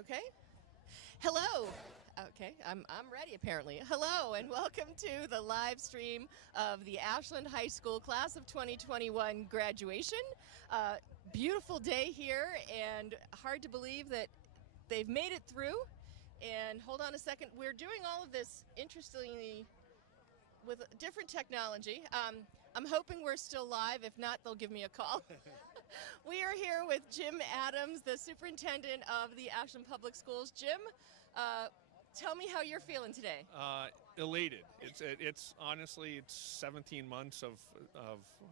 Okay. Hello. Okay, I'm ready apparently. Hello and welcome to the live stream of the Ashland High School Class of 2021 graduation. Beautiful day here and hard to believe that they've made it through. And hold on a second, we're doing all of this interestingly with different technology. I'm hoping we're still live. If not, they'll give me a call. We are here with Jim Adams, the superintendent of the Ashland Public Schools. Jim, tell me how you're feeling today. Elated. It's honestly, it's 17 months of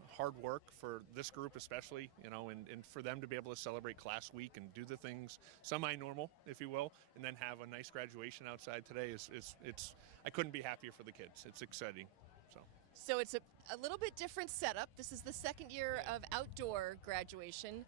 hard work for this group especially, and for them to be able to celebrate class week and do the things semi-normal, if you will, and then have a nice graduation outside today it's I couldn't be happier for the kids. It's exciting. So it's a little bit different setup. This is the second year of outdoor graduation.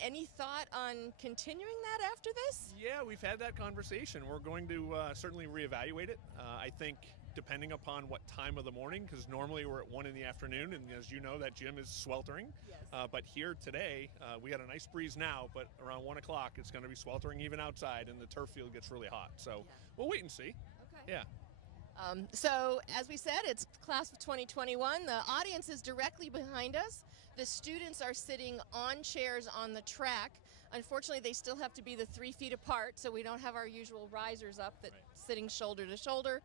Any thought on continuing that after this? Yeah, we've had that conversation. We're going to certainly reevaluate it. I think depending upon what time of the morning, because normally we're at 1 in the afternoon, and as you know, that gym is sweltering. Yes. But here today, we got a nice breeze now, but around 1 o'clock, it's going to be sweltering even outside, and the turf field gets really hot. So we'll wait and see. Okay. Yeah. So, as we said, it's class of 2021. The audience is directly behind us. The students are sitting on chairs on the track. Unfortunately, they still have to be the 3 feet apart, so we don't have our usual risers up that sitting shoulder to shoulder.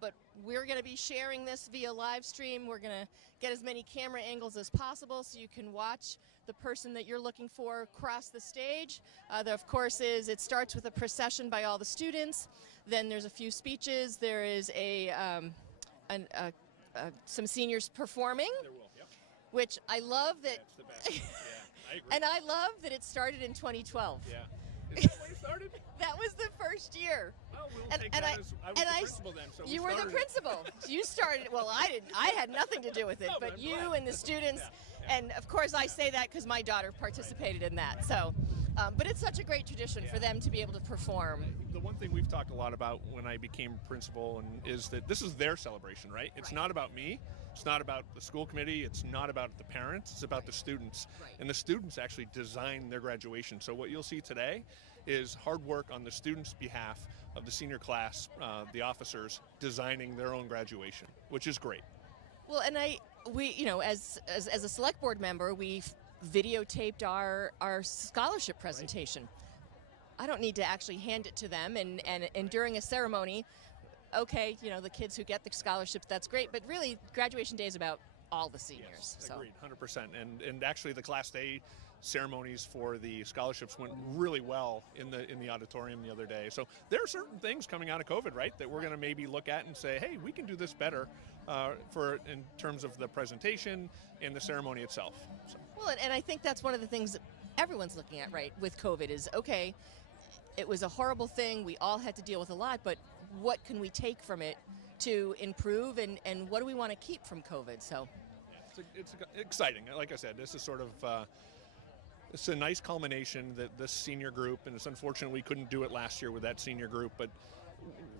But we're going to be sharing this via live stream. We're going to get as many camera angles as possible so you can watch the person that you're looking for cross the stage. Of course, it starts with a procession by all the students. Then there's a few speeches. There is some seniors performing. There will, yep. Which I love that. That's the best. Yeah, I agree. And I love that it started in 2012. Yeah. Is that when it started? That was the first year. Well, we'll take that as I was the principal then. So you were the principal. You started. Well, I didn't. I had nothing to do with it, No, but I'm you glad. and the students. Yeah. And of course, I say that because my daughter participated in that. So, but it's such a great tradition for them to be able to perform. The one thing we've talked a lot about when I became principal is that this is their celebration, right? It's not about me. It's not about the school committee. It's not about the parents. It's about the students. Right. And the students actually design their graduation. So what you'll see today is hard work on the students' behalf of the senior class, the officers designing their own graduation, which is great. Well, and we, as a select board member, we videotaped our scholarship presentation. I don't need to actually hand it to them, and during a ceremony, okay, the kids who get the scholarships, that's great, but really graduation day is about all the seniors. Yes, agreed, 100%. And actually the Class Day ceremonies for the scholarships went really well in the auditorium the other day. So there are certain things coming out of COVID, right, that we're going to maybe look at and say, hey, we can do this better in terms of the presentation and the ceremony itself. So. Well, and I think that's one of the things that everyone's looking at, right, with COVID is, okay, it was a horrible thing. We all had to deal with a lot, but what can we take from it to improve, and what do we want to keep from COVID? So, yeah, it's exciting. Like I said, this is sort of it's a nice culmination that this senior group, and it's unfortunate we couldn't do it last year with that senior group, but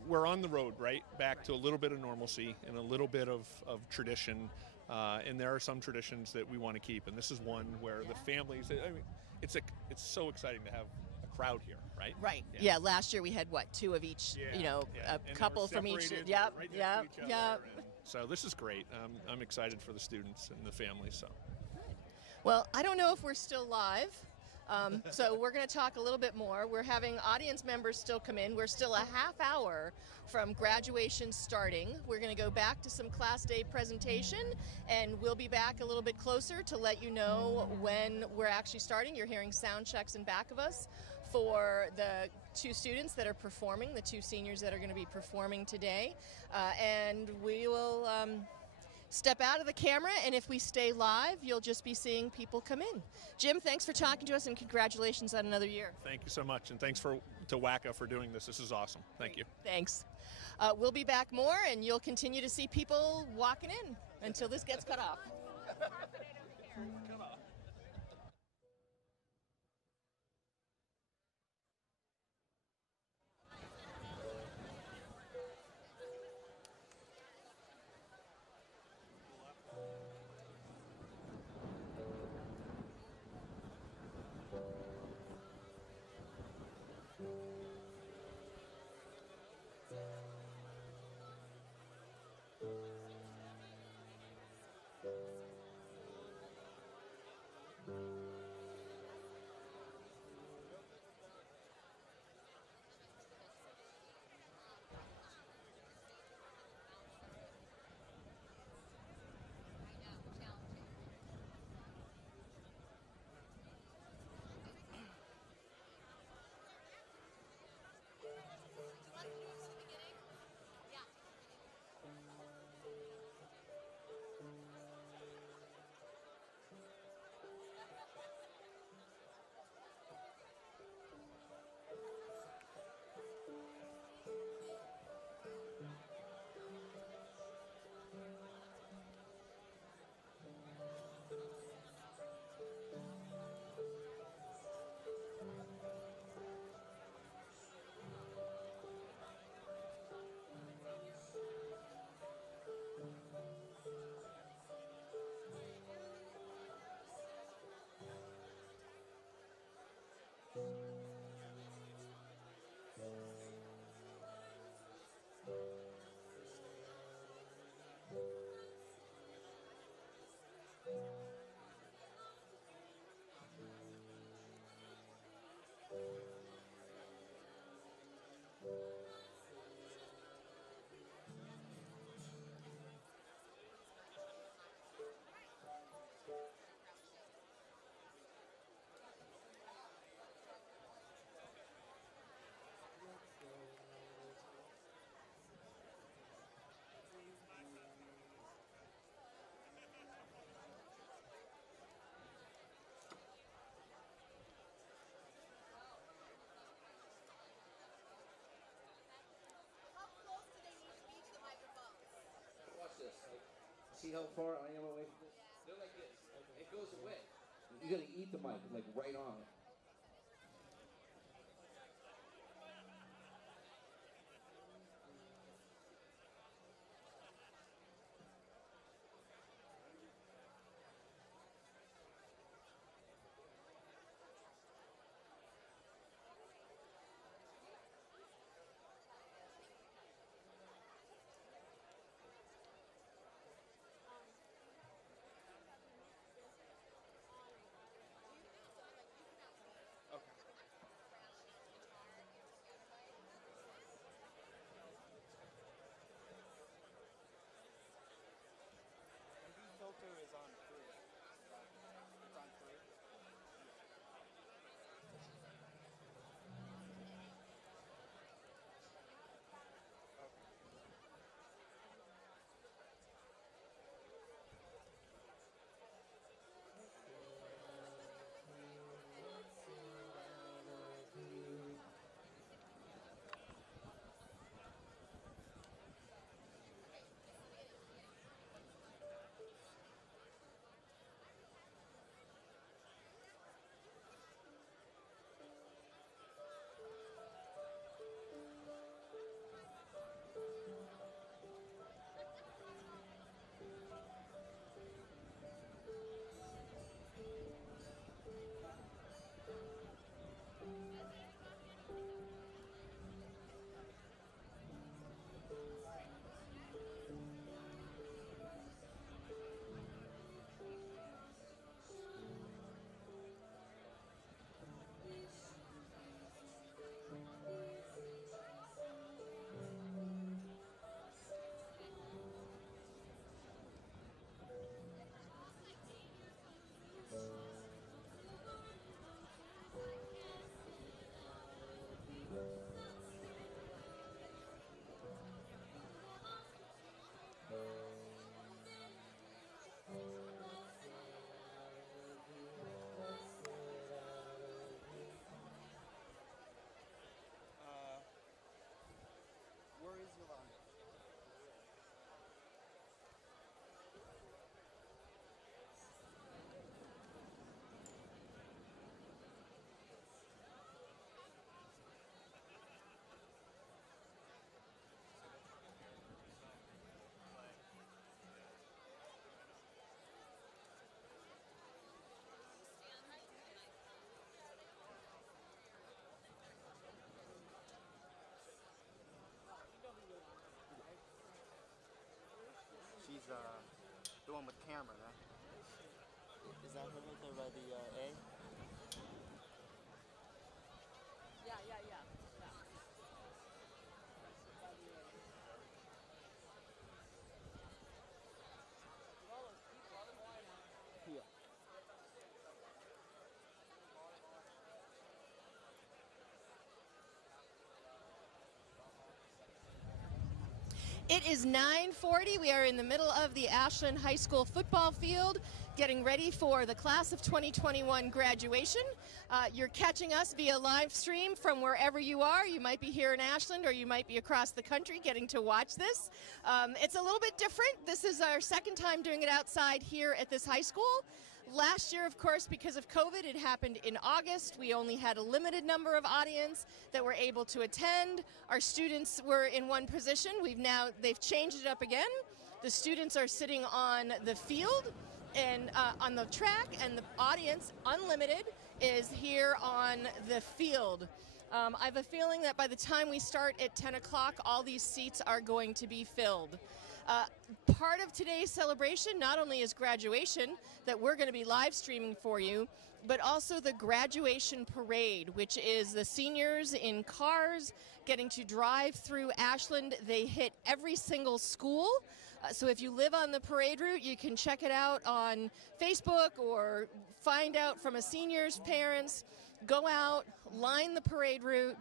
we're on the road, right, back to a little bit of normalcy and a little bit of tradition, and there are some traditions that we want to keep, and this is one where the families. I mean, it's so exciting to have a crowd here, right? Right. Yeah. Last year we had 2 of each. Yeah. A And couple they were from each. separated Yep. right next to Yep. each other, Yep. and so this is great. I'm excited for the students and the families. So. Well, I don't know if we're still live. So we're going to talk a little bit more. We're having audience members still come in. We're still a half hour from graduation starting. We're going to go back to some Class Day presentation, and we'll be back a little bit closer to let you know when we're actually starting. You're hearing sound checks in back of us for the 2 students that are performing, the 2 seniors that are going to be performing today. And we will step out of the camera, and if we stay live, you'll just be seeing people come in. Jim, thanks for talking to us, and congratulations on another year. Thank you so much, and thanks to WACA for doing this. This is awesome. Thank you. Thanks. We'll be back more, and you'll continue to see people walking in until this gets cut off. See how far I am away from this? They're like this. It goes away. You gotta eat the mic, like right on it. Filter is on free. It's on free. Where is Yolanda? She's the one with camera, right? Is that her right there by the A? Yeah. Yeah. It is 9:40. We are in the middle of the Ashland High School football field, getting ready for the class of 2021 graduation. You're catching us via live stream from wherever you are. You might be here in Ashland or you might be across the country getting to watch this. It's a little bit different. This is our second time doing it outside here at this high school. Last year, of course, because of COVID, it happened in August. We only had a limited number of audience that were able to attend. Our students were in one position. They've changed it up again. The students are sitting on the field and on the track, and the audience, unlimited, is here on the field. I have a feeling that by the time we start at 10 o'clock, all these seats are going to be filled. Part of today's celebration not only is graduation that we're going to be live streaming for you, but also the graduation parade, which is the seniors in cars getting to drive through Ashland. They hit every single school. So if you live on the parade route, you can check it out on Facebook or find out from a senior's parents. Go out, line the parade route,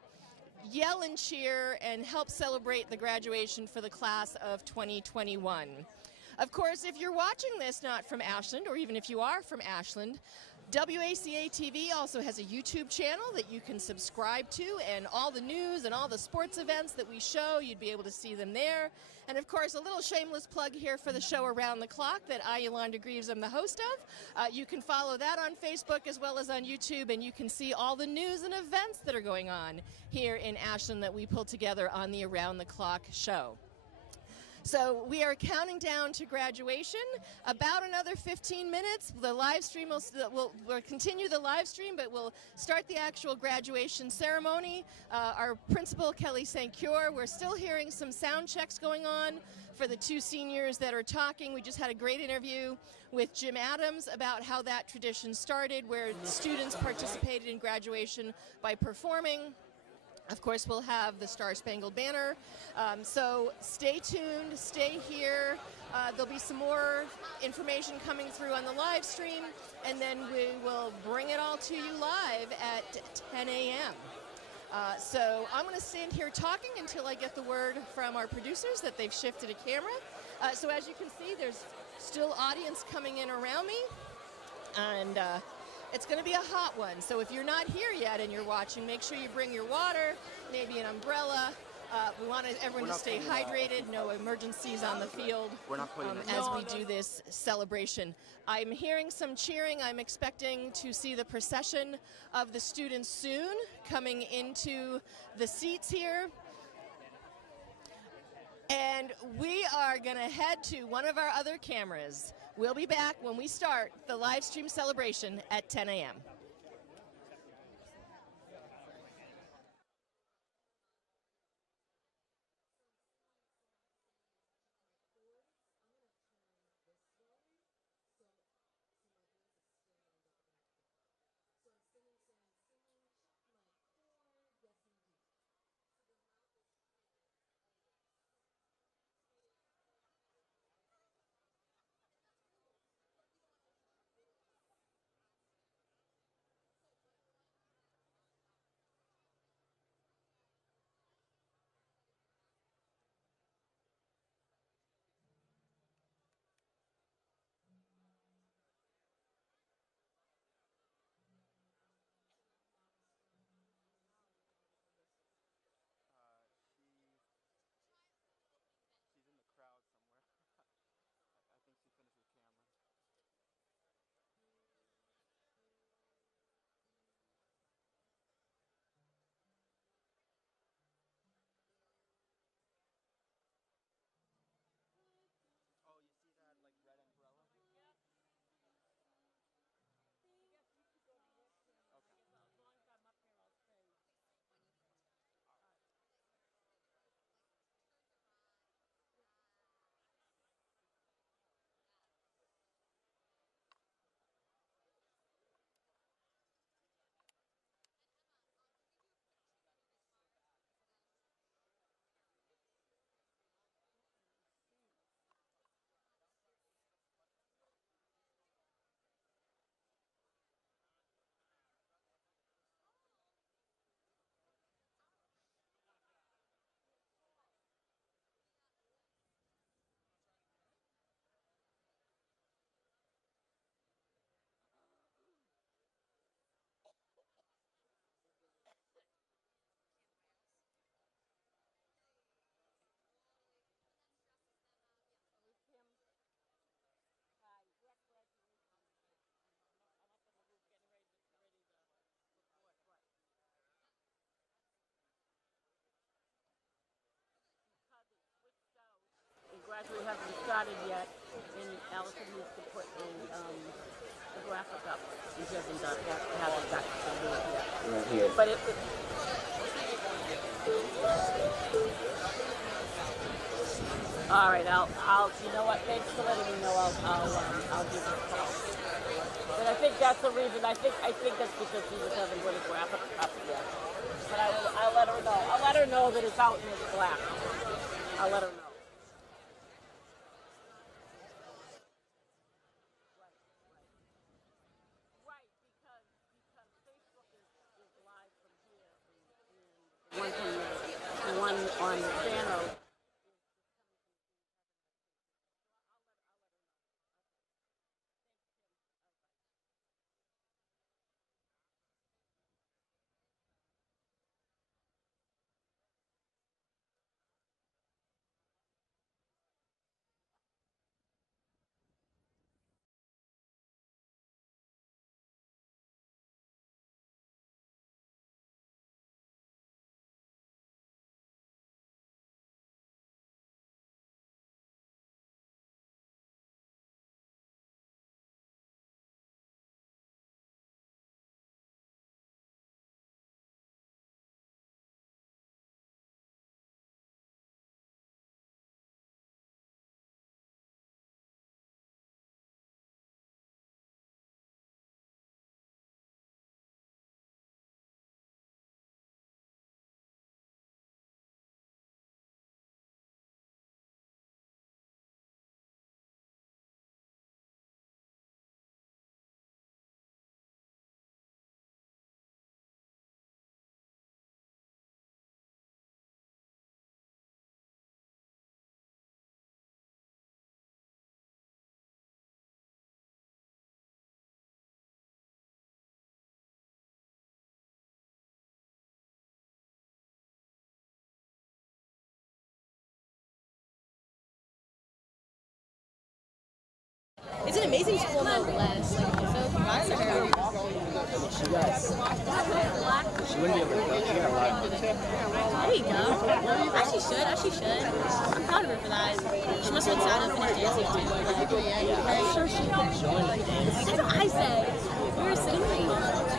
yell and cheer, and help celebrate the graduation for the class of 2021. Of course, if you're watching this not from Ashland, or even if you are from Ashland, WACA-TV also has a YouTube channel that you can subscribe to, and all the news and all the sports events that we show, you'd be able to see them there. And of course, a little shameless plug here for the show Around the Clock that I, Yolanda Greaves, am the host of. You can follow that on Facebook as well as on YouTube, and you can see all the news and events that are going on here in Ashland that we pull together on the Around the Clock show. So we are counting down to graduation. About another 15 minutes. The live stream we'll continue the live stream, but we'll start the actual graduation ceremony. Our principal, Kelly St. Cure, we're still hearing some sound checks going on for the two seniors that are talking. We just had a great interview with Jim Adams about how that tradition started, where students participated in graduation by performing. Of course, we'll have the Star-Spangled Banner. So stay tuned, stay here. There'll be some more information coming through on the live stream, and then we will bring it all to you live at 10 a.m. So I'm going to stand here talking until I get the word from our producers that they've shifted a camera. So as you can see, there's still audience coming in around me, and it's going to be a hot one. So if you're not here yet and you're watching, make sure you bring your water, maybe an umbrella. We want everyone to stay hydrated, no emergencies on the field as we do this celebration. I'm hearing some cheering. I'm expecting to see the procession of the students soon coming into the seats here. And we are going to head to one of our other cameras. We'll be back when we start the live stream celebration at 10 a.m. Gradually hasn't started yet, and Allison needs to put a graphic up. She hasn't got to do it yet. Right here. But all right, I'll. You know what? Thanks for letting me know. I'll give it a call. But I think that's the reason. I think that's because she just hasn't put a graphic up yet. But I'll let her know. I'll let her know that it's out and it's black. I'll let her know. One on the channel. It's an amazing school nonetheless. Like, also, congrats to her. She does. She wouldn't be able to coach. She got a lot. There you go. As she should. As she should. I'm proud of her for that. She must have been sad to finish dancing too. I'm sure she could join the dance. That's what I said. We were sitting there.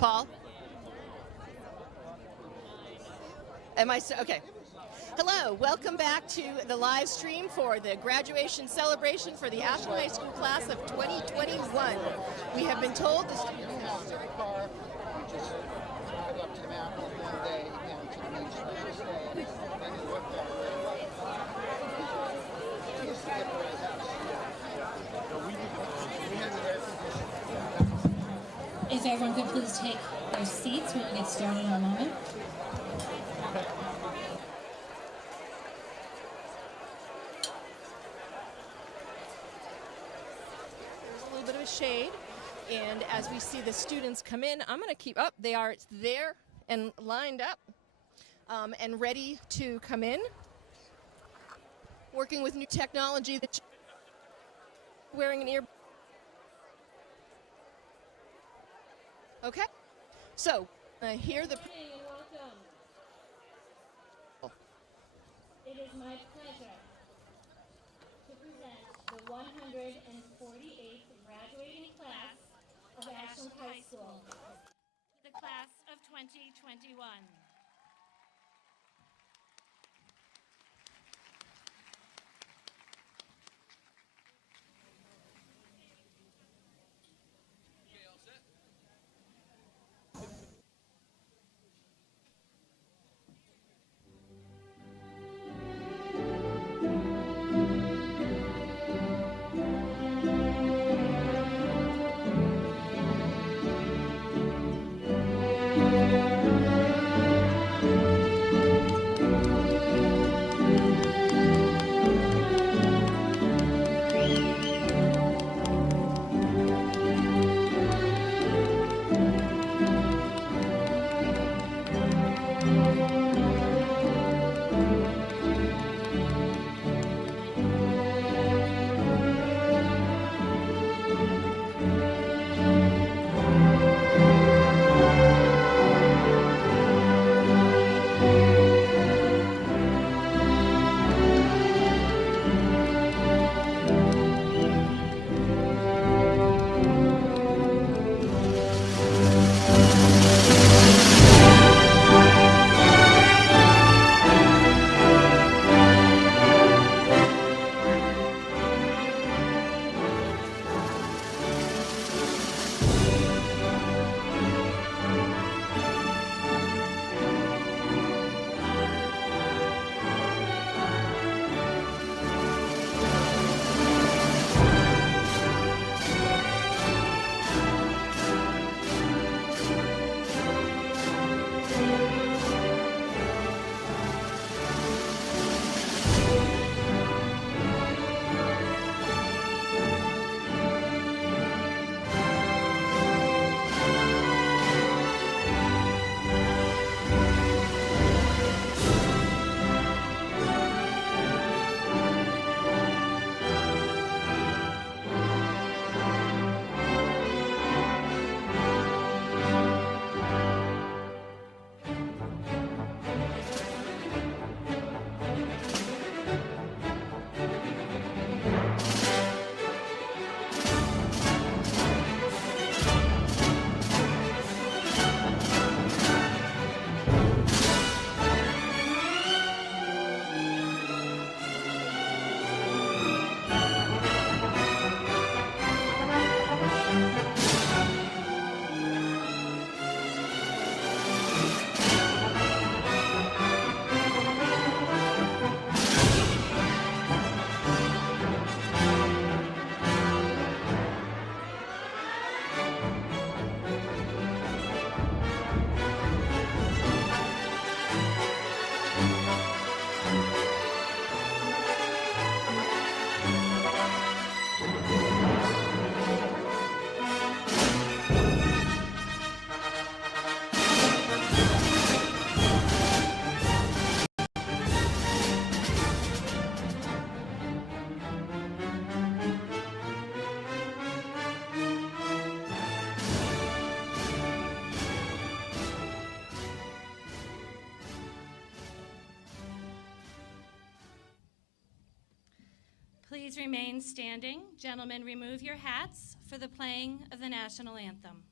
Paul? Am I okay? Hello, welcome back to the live stream for the graduation celebration for the Ashland High School class of 2021. We have been told this. You have a car, you just drive up to the mountain one day, down to the beach the next day, and then you look that way. It's the giveaway house. We have the air conditioning. If everyone could please take their seats, we will get started in a moment. Shade, and as we see the students come in, I'm going to keep up. They are there and lined up and ready to come in. Working with new technology, that wearing an ear. Okay, so here the. Welcome. It is my pleasure to present the 148th graduating class of Ashland High School, the class of 2021. Please remain standing. Gentlemen, remove your hats for the playing of the national anthem.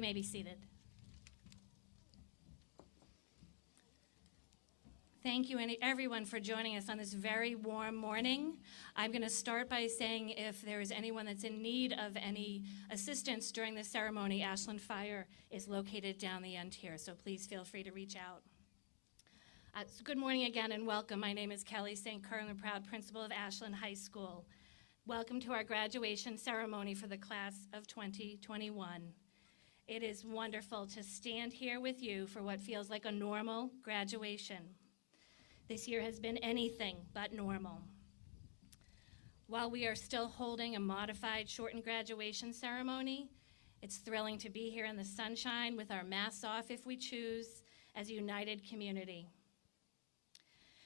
You may be seated. Thank you, everyone, for joining us on this very warm morning. I'm going to start by saying if there is anyone that's in need of any assistance during the ceremony, Ashland Fire is located down the end here, so please feel free to reach out. So good morning again and welcome. My name is Kelly St. Kerr. I'm the proud principal of Ashland High School. Welcome to our graduation ceremony for the class of 2021. It is wonderful to stand here with you for what feels like a normal graduation. This year has been anything but normal. While we are still holding a modified, shortened graduation ceremony, it's thrilling to be here in the sunshine with our masks off if we choose, as a united community.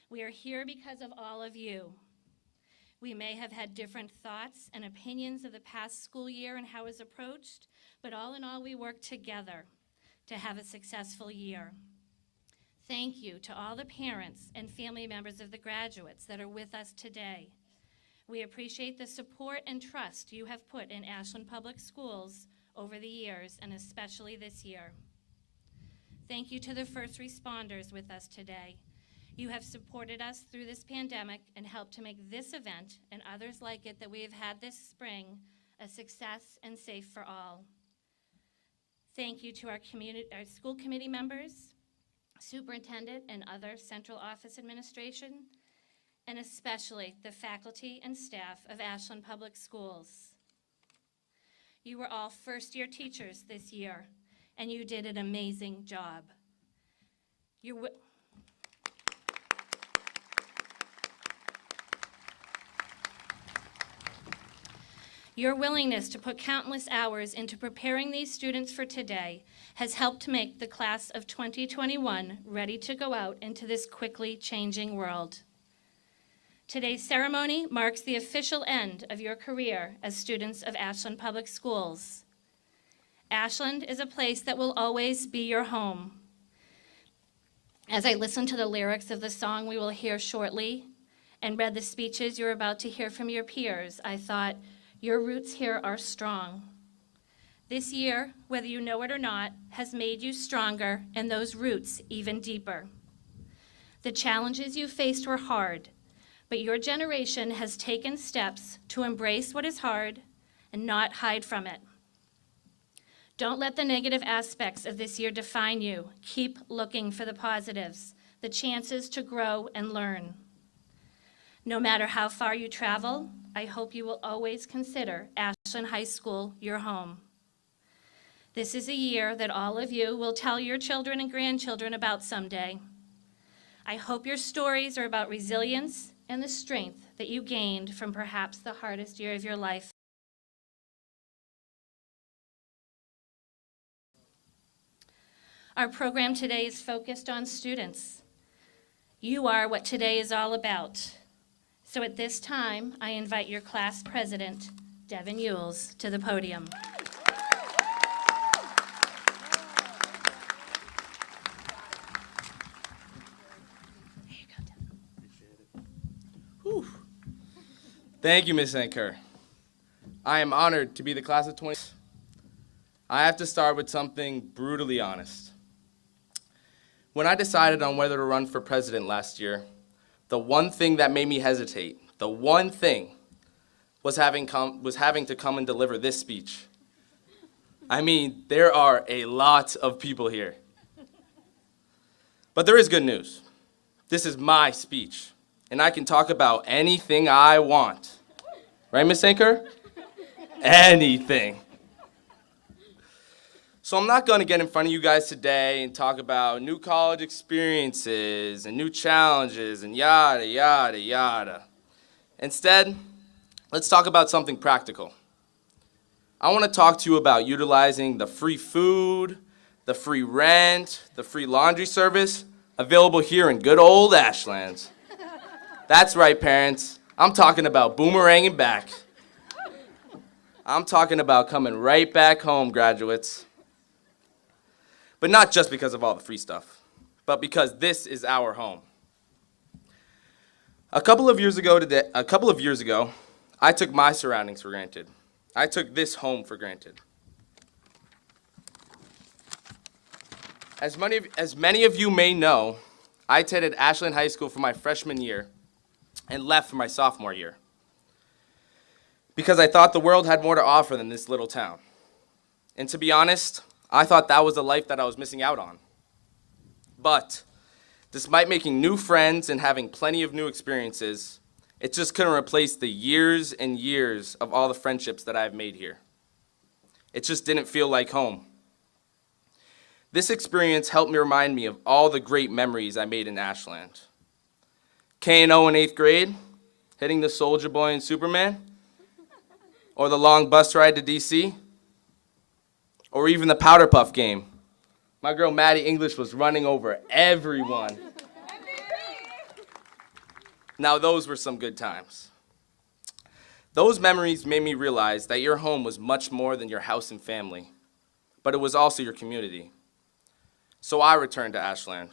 We are here because of all of you. We may have had different thoughts and opinions of the past school year and how it was approached, but all in all, we worked together to have a successful year. Thank you to all the parents and family members of the graduates that are with us today. We appreciate the support and trust you have put in Ashland Public Schools over the years, and especially this year. Thank you to the first responders with us today. You have supported us through this pandemic and helped to make this event and others like it that we have had this spring a success and safe for all. Thank you to our school committee members, superintendent and other central office administration, and especially the faculty and staff of Ashland Public Schools. You were all first-year teachers this year, and you did an amazing job. Your willingness to put countless hours into preparing these students for today has helped make the class of 2021 ready to go out into this quickly changing world. Today's ceremony marks the official end of your career as students of Ashland Public Schools. Ashland is a place that will always be your home. As I listened to the lyrics of the song we will hear shortly and read the speeches you're about to hear from your peers, I thought, your roots here are strong. This year, whether you know it or not, has made you stronger and those roots even deeper. The challenges you faced were hard, but your generation has taken steps to embrace what is hard and not hide from it. Don't let the negative aspects of this year define you. Keep looking for the positives, the chances to grow and learn. No matter how far you travel, I hope you will always consider Ashland High School your home. This is a year that all of you will tell your children and grandchildren about someday. I hope your stories are about resilience and the strength that you gained from perhaps the hardest year of your life. Our program today is focused on students. You are what today is all about. So at this time, I invite your class president, Devin Yules, to the podium. There you go, Devin. Appreciate it. Whew. Thank you, Ms. St. Kerr. I am honored to be the class of 20. I have to start with something brutally honest. When I decided on whether to run for president last year, the one thing that made me hesitate, the one thing, was having to come and deliver this speech. I mean, there are a lot of people here. But there is good news. This is my speech, and I can talk about anything I want. Right, Ms. St. Kerr? Anything. So I'm not going to get in front of you guys today and talk about new college experiences and new challenges and yada, yada, yada. Instead, let's talk about something practical. I want to talk to you about utilizing the free food, the free rent, the free laundry service available here in good old Ashland. That's right, parents. I'm talking about boomeranging back. I'm talking about coming right back home, graduates. But not just because of all the free stuff, but because this is our home. A couple of years ago, I took my surroundings for granted. I took this home for granted. As many of you may know, I attended Ashland High School for my freshman year and left for my sophomore year because I thought the world had more to offer than this little town. And to be honest, I thought that was the life that I was missing out on. But despite making new friends and having plenty of new experiences, it just couldn't replace the years and years of all the friendships that I've made here. It just didn't feel like home. This experience helped me remind me of all the great memories I made in Ashland. K&O in 8th grade, hitting the Soldier Boy and Superman, or the long bus ride to DC, or even the Powder Puff game. My girl Maddie English was running over everyone. Now those were some good times. Those memories made me realize that your home was much more than your house and family, but it was also your community. So I returned to Ashland.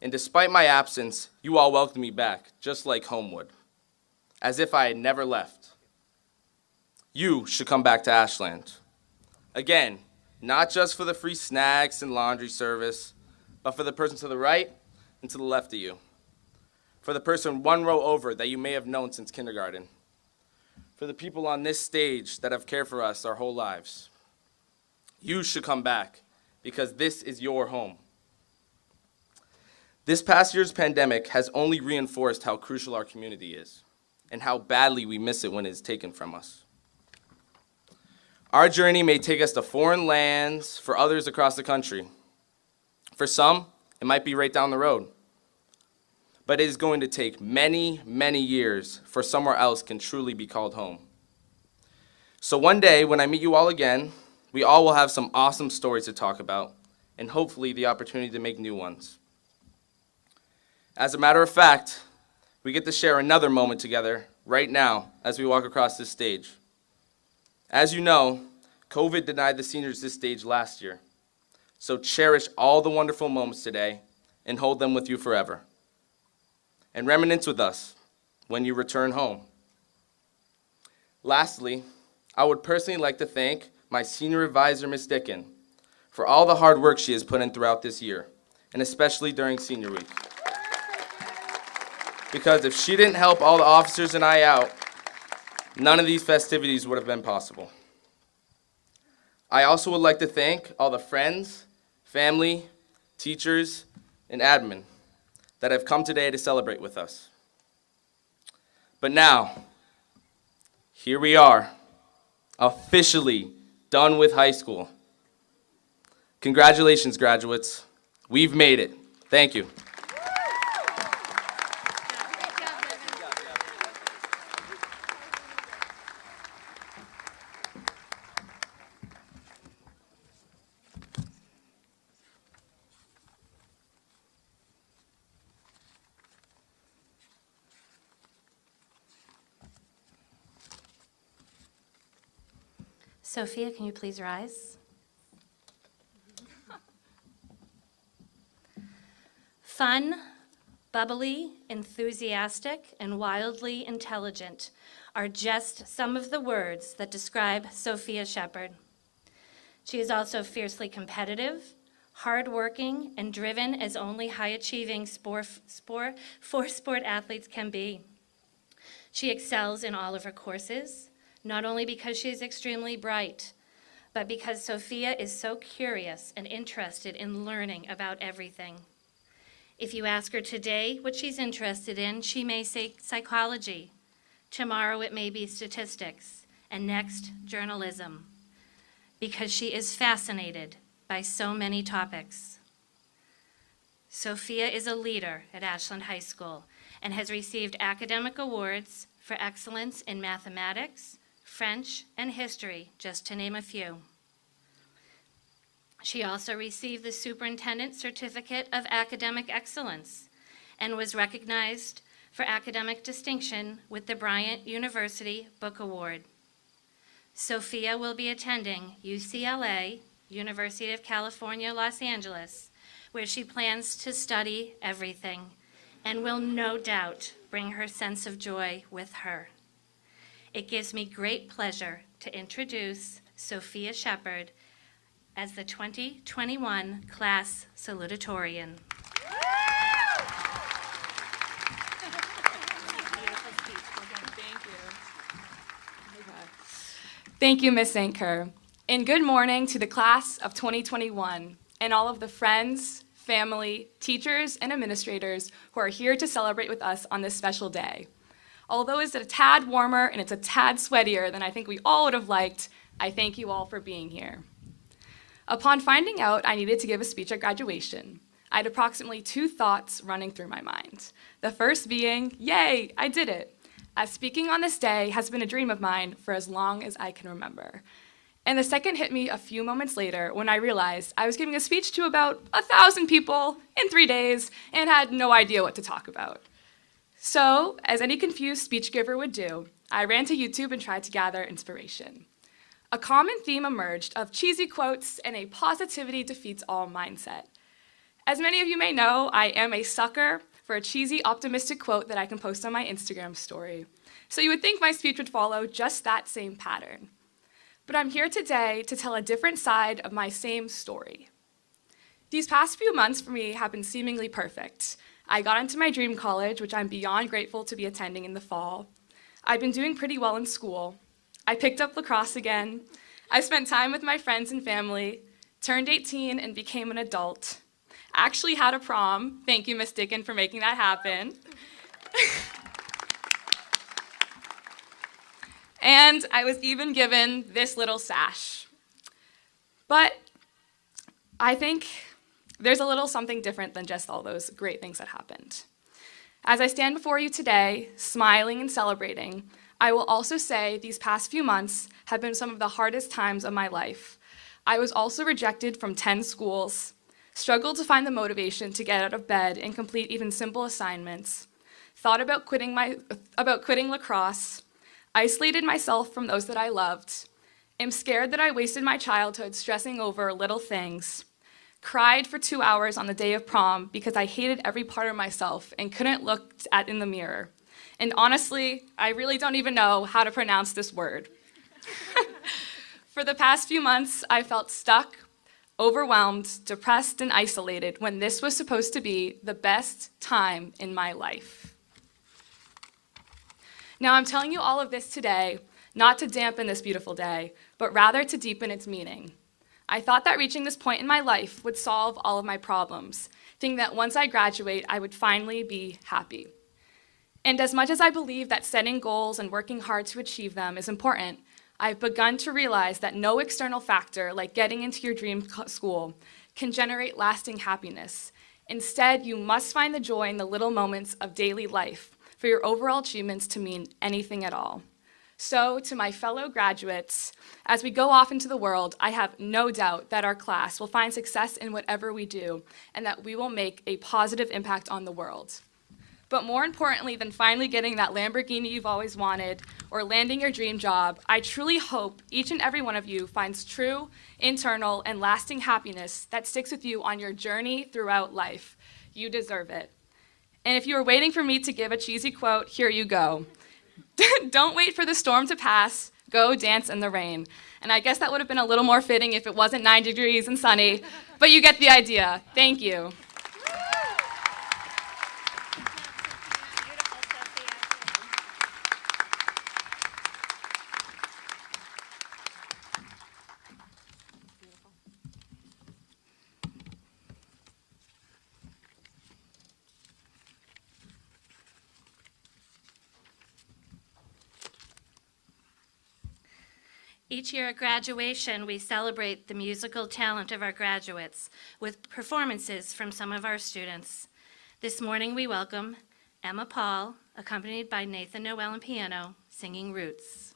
And despite my absence, you all welcomed me back, just like home would, as if I had never left. You should come back to Ashland. Again, not just for the free snacks and laundry service, but for the person to the right and to the left of you. For the person one row over that you may have known since kindergarten. For the people on this stage that have cared for us our whole lives. You should come back, because this is your home. This past year's pandemic has only reinforced how crucial our community is and how badly we miss it when it is taken from us. Our journey may take us to foreign lands, for others across the country. For some, it might be right down the road. But it is going to take many, many years for somewhere else can truly be called home. So one day, when I meet you all again, we all will have some awesome stories to talk about, and hopefully the opportunity to make new ones. As a matter of fact, we get to share another moment together right now as we walk across this stage. As you know, COVID denied the seniors this stage last year, so cherish all the wonderful moments today and hold them with you forever. And reminisce with us when you return home. Lastly, I would personally like to thank my senior advisor, Ms. Dickin, for all the hard work she has put in throughout this year, and especially during senior week. Because if she didn't help all the officers and I out, none of these festivities would have been possible. I also would like to thank all the friends, family, teachers, and admin that have come today to celebrate with us. But now, here we are, officially done with high school. Congratulations, graduates. We've made it. Thank you. Sophia, can you please rise? Fun, bubbly, enthusiastic, and wildly intelligent are just some of the words that describe Sophia Shepard. She is also fiercely competitive, hardworking, and driven as only high-achieving sport athletes can be. She excels in all of her courses, not only because she is extremely bright, but because Sophia is so curious and interested in learning about everything. If you ask her today what she's interested in, she may say psychology. Tomorrow it may be statistics, and next, journalism, because she is fascinated by so many topics. Sophia is a leader at Ashland High School and has received academic awards for excellence in mathematics, French, and history, just to name a few. She also received the Superintendent's Certificate of Academic Excellence and was recognized for academic distinction with the Bryant University Book Award. Sophia will be attending UCLA, University of California, Los Angeles, where she plans to study everything and will no doubt bring her sense of joy with her. It gives me great pleasure to introduce Sophia Shepard, as the 2021 class salutatorian. Thank you, Ms. St. Kerr. And good morning to the class of 2021 and all of the friends, family, teachers, and administrators who are here to celebrate with us on this special day. Although it's a tad warmer and it's a tad sweatier than I think we all would have liked, I thank you all for being here. Upon finding out I needed to give a speech at graduation, I had approximately 2 thoughts running through my mind. The first being, yay, I did it, as speaking on this day has been a dream of mine for as long as I can remember. And the second hit me a few moments later when I realized I was giving a speech to about 1,000 people in 3 days and had no idea what to talk about. So, as any confused speech giver would do, I ran to YouTube and tried to gather inspiration. A common theme emerged of cheesy quotes and a positivity defeats all mindset. As many of you may know, I am a sucker for a cheesy, optimistic quote that I can post on my Instagram story. So you would think my speech would follow just that same pattern. But I'm here today to tell a different side of my same story. These past few months for me have been seemingly perfect. I got into my dream college, which I'm beyond grateful to be attending in the fall. I've been doing pretty well in school. I picked up lacrosse again. I spent time with my friends and family, turned 18 and became an adult. Actually had a prom. Thank you, Miss Dickin, for making that happen. And I was even given this little sash. But I think there's a little something different than just all those great things that happened. As I stand before you today, smiling and celebrating, I will also say these past few months have been some of the hardest times of my life. I was also rejected from 10 schools, struggled to find the motivation to get out of bed and complete even simple assignments, thought about quitting lacrosse, isolated myself from those that I loved, am scared that I wasted my childhood stressing over little things, cried for 2 hours on the day of prom because I hated every part of myself and couldn't look in the mirror. And honestly, I really don't even know how to pronounce this word. For the past few months, I felt stuck, overwhelmed, depressed, and isolated when this was supposed to be the best time in my life. Now, I'm telling you all of this today, not to dampen this beautiful day, but rather to deepen its meaning. I thought that reaching this point in my life would solve all of my problems, thinking that once I graduate, I would finally be happy. And as much as I believe that setting goals and working hard to achieve them is important, I've begun to realize that no external factor, like getting into your dream school, can generate lasting happiness. Instead, you must find the joy in the little moments of daily life for your overall achievements to mean anything at all. So, to my fellow graduates, as we go off into the world, I have no doubt that our class will find success in whatever we do and that we will make a positive impact on the world. But more importantly than finally getting that Lamborghini you've always wanted or landing your dream job, I truly hope each and every one of you finds true, internal, and lasting happiness that sticks with you on your journey throughout life. You deserve it. And if you were waiting for me to give a cheesy quote, here you go. Don't wait for the storm to pass, go dance in the rain. And I guess that would have been a little more fitting if it wasn't 90 degrees and sunny, but you get the idea. Thank you. Each year at graduation, we celebrate the musical talent of our graduates with performances from some of our students. This morning, we welcome Emma Paul, accompanied by Nathan Noel on piano, singing Roots.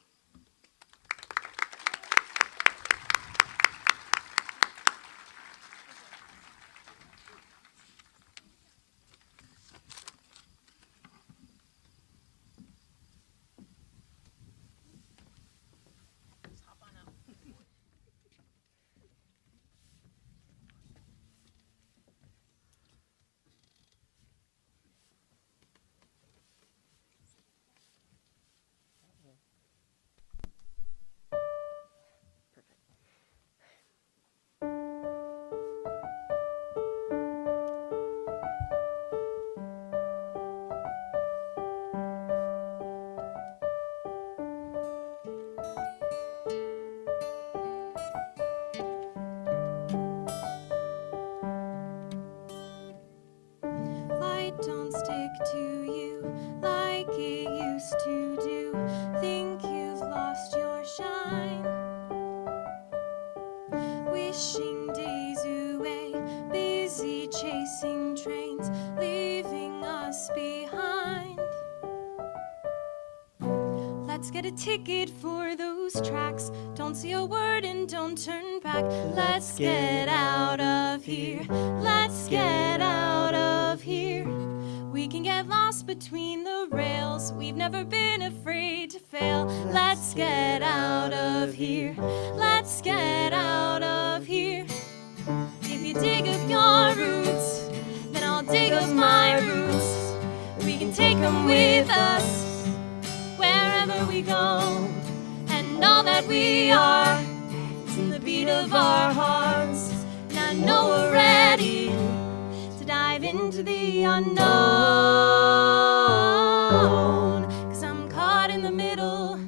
Let's get a ticket for those tracks. Don't say a word and don't turn back. Let's get out of here. Let's get out of here. We can get lost between the rails. We've never been afraid to fail. Let's get out of here. Let's get out of here. If you dig up your roots, then I'll dig up my roots. We can take them with us wherever we go. And all that we are is in the beat of our hearts. And I know we're ready to dive into the unknown. 'Cause I'm caught in the middle.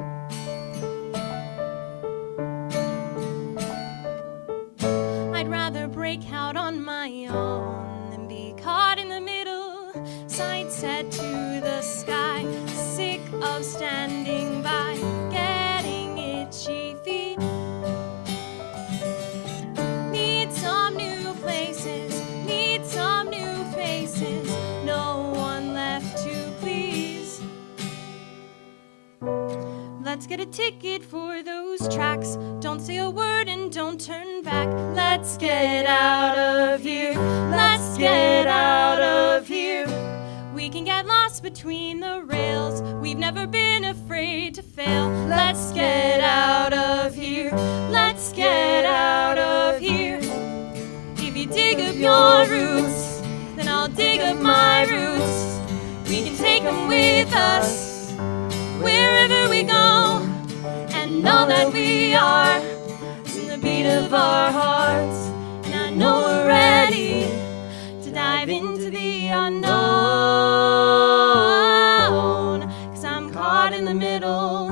I'd rather break out on my own than be caught in the middle. Sights set to the sky, sick of standing by, getting itchy feet. Need some new places, need some new faces, no one left to please. Let's get a ticket for those tracks. Don't say a word and don't turn back. Let's get out of here. Let's get out of here. We can get lost between the rails. We've never been afraid to fail. Let's get out of here. Let's get out of here. If you dig up your roots, then I'll dig up my roots. We can take them with us wherever we go. And all that we are is in the beat of our hearts. And I know we're ready to dive into the unknown. 'Cause I'm caught in the middle.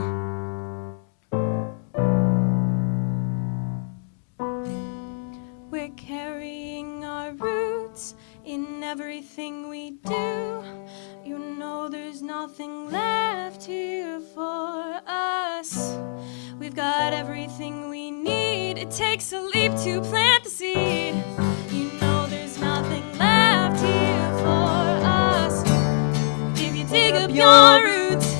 We're carrying our roots in everything we do. You know there's nothing left here for us. We've got everything we need. It takes a leap to plant the seed. You know there's nothing left here for us. If you dig up your roots,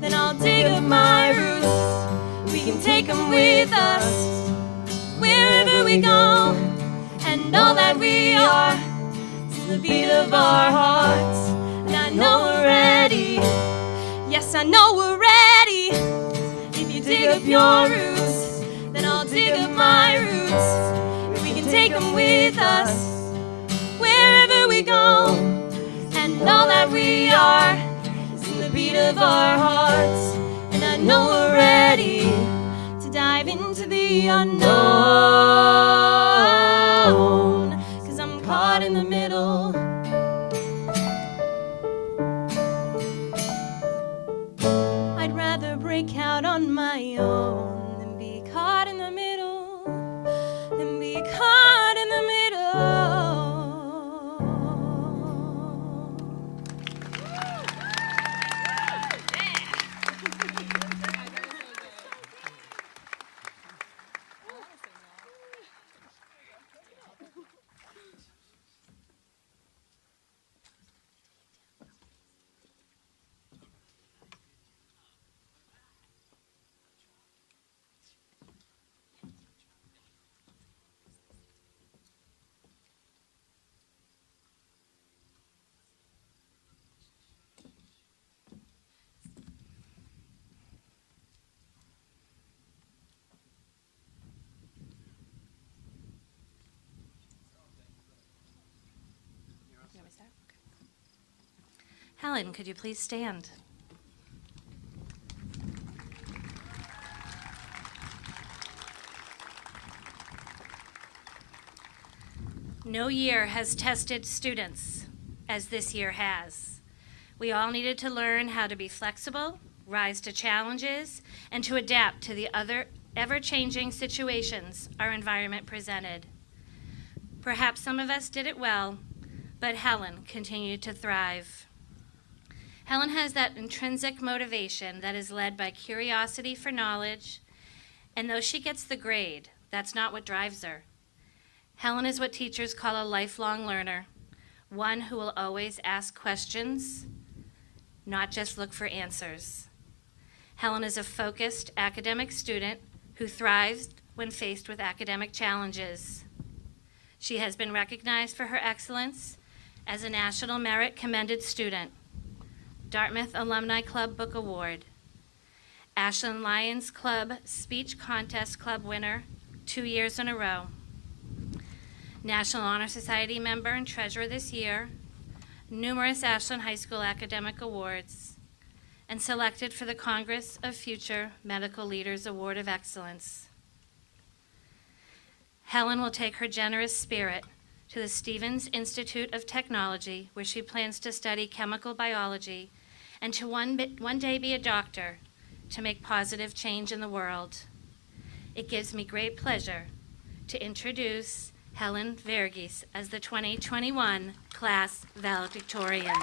then I'll dig up my roots. We can take them with us wherever we go. And all that we are is the beat of our hearts. And I know we're ready. Yes, I know we're ready. If you dig up your roots, then I'll dig up my roots. We can take them with us wherever we go. And all that we are is in the beat of our hearts. And I know we're ready to dive into the unknown. 'Cause I'm caught in the middle. I'd rather break out on my own than be caught in the middle. Than be caught in the middle. Helen, could you please stand? No year has tested students as this year has. We all needed to learn how to be flexible, rise to challenges, and to adapt to the other ever-changing situations our environment presented. Perhaps some of us did it well, but Helen continued to thrive. Helen has that intrinsic motivation that is led by curiosity for knowledge, and though she gets the grade, that's not what drives her. Helen is what teachers call a lifelong learner, one who will always ask questions, not just look for answers. Helen is a focused academic student who thrives when faced with academic challenges. She has been recognized for her excellence as a National Merit Commended Student, Dartmouth Alumni Club Book Award, Ashland Lions Club Speech Contest Club winner 2 years in a row, National Honor Society member and treasurer this year, numerous Ashland High School academic awards, and selected for the Congress of Future Medical Leaders Award of Excellence. Helen will take her generous spirit to the Stevens Institute of Technology, where she plans to study chemical biology and to one day be a doctor to make positive change in the world. It gives me great pleasure to introduce Helen Verghese as the 2021 class valedictorian.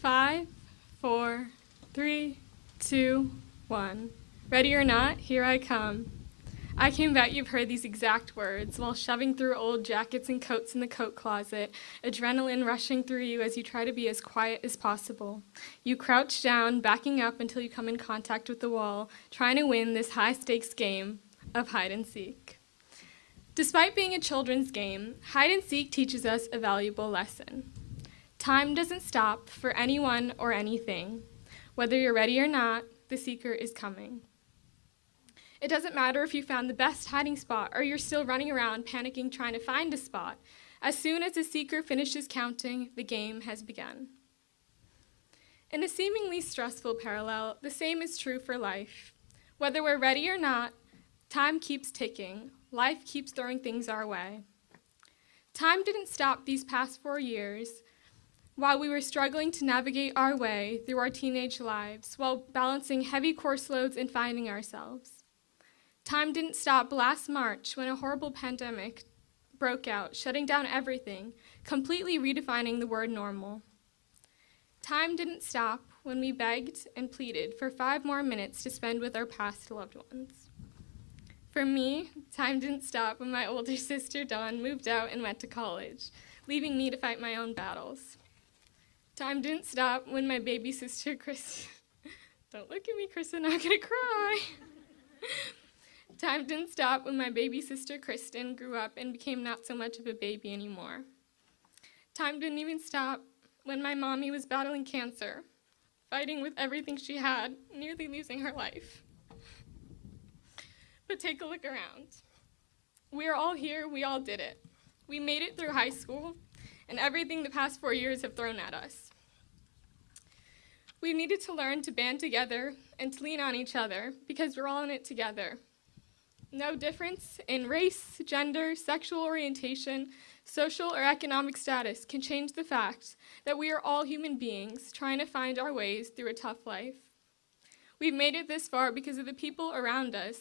Five, 4, 3, 2, 1. Ready or not, here I come. I can bet you've heard these exact words while shoving through old jackets and coats in the coat closet, adrenaline rushing through you as you try to be as quiet as possible. You crouch down, backing up until you come in contact with the wall, trying to win this high-stakes game of hide and seek. Despite being a children's game, hide and seek teaches us a valuable lesson. Time doesn't stop for anyone or anything. Whether you're ready or not, the seeker is coming. It doesn't matter if you found the best hiding spot or you're still running around panicking trying to find a spot. As soon as the seeker finishes counting, the game has begun. In a seemingly stressful parallel, the same is true for life. Whether we're ready or not, time keeps ticking. Life keeps throwing things our way. Time didn't stop these past 4 years while we were struggling to navigate our way through our teenage lives while balancing heavy course loads and finding ourselves. Time didn't stop last March when a horrible pandemic broke out, shutting down everything, completely redefining the word normal. Time didn't stop when we begged and pleaded for 5 more minutes to spend with our past loved ones. For me, time didn't stop when my older sister Dawn moved out and went to college, leaving me to fight my own battles. Time didn't stop when my baby sister Chris, don't look at me, Kristen, I'm gonna cry. Time didn't stop when my baby sister Kristen grew up and became not so much of a baby anymore. Time didn't even stop when my mommy was battling cancer, fighting with everything she had, nearly losing her life. But take a look around. We are all here, we all did it. We made it through high school and everything the past 4 years have thrown at us. We've needed to learn to band together and to lean on each other because we're all in it together. No difference in race, gender, sexual orientation, social or economic status can change the fact that we are all human beings trying to find our ways through a tough life. We've made it this far because of the people around us.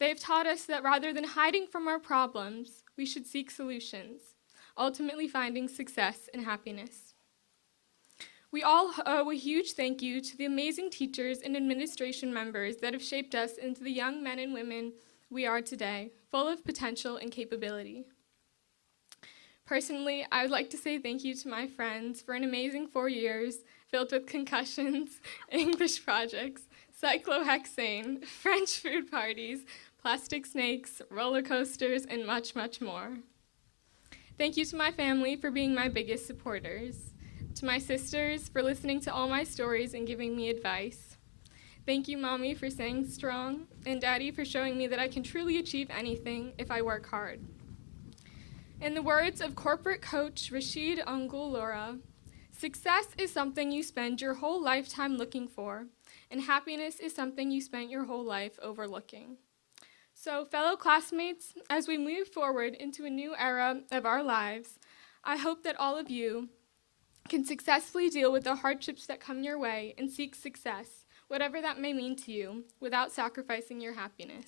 They've taught us that rather than hiding from our problems, we should seek solutions, ultimately finding success and happiness. We all owe a huge thank you to the amazing teachers and administration members that have shaped us into the young men and women we are today, full of potential and capability. Personally, I would like to say thank you to my friends for an amazing 4 years filled with concussions, English projects, cyclohexane, French food parties, plastic snakes, roller coasters, and much, much more. Thank you to my family for being my biggest supporters, to my sisters for listening to all my stories and giving me advice. Thank you, Mommy, for staying strong, and Daddy for showing me that I can truly achieve anything if I work hard. In the words of corporate coach Rashid Ungul-Lora, success is something you spend your whole lifetime looking for, and happiness is something you spent your whole life overlooking. So, fellow classmates, as we move forward into a new era of our lives, I hope that all of you can successfully deal with the hardships that come your way and seek success, whatever that may mean to you, without sacrificing your happiness.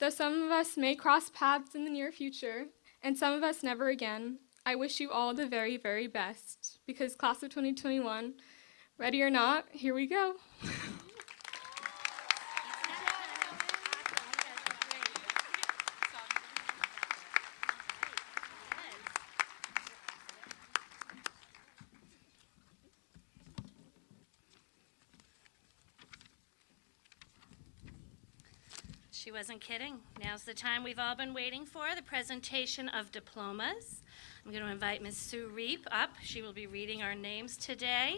Though some of us may cross paths in the near future, and some of us never again, I wish you all the very, very best, because class of 2021, ready or not, here we go. She wasn't kidding. Now's the time we've all been waiting for, the presentation of diplomas. I'm going to invite Ms. Sue Reap up. She will be reading our names today.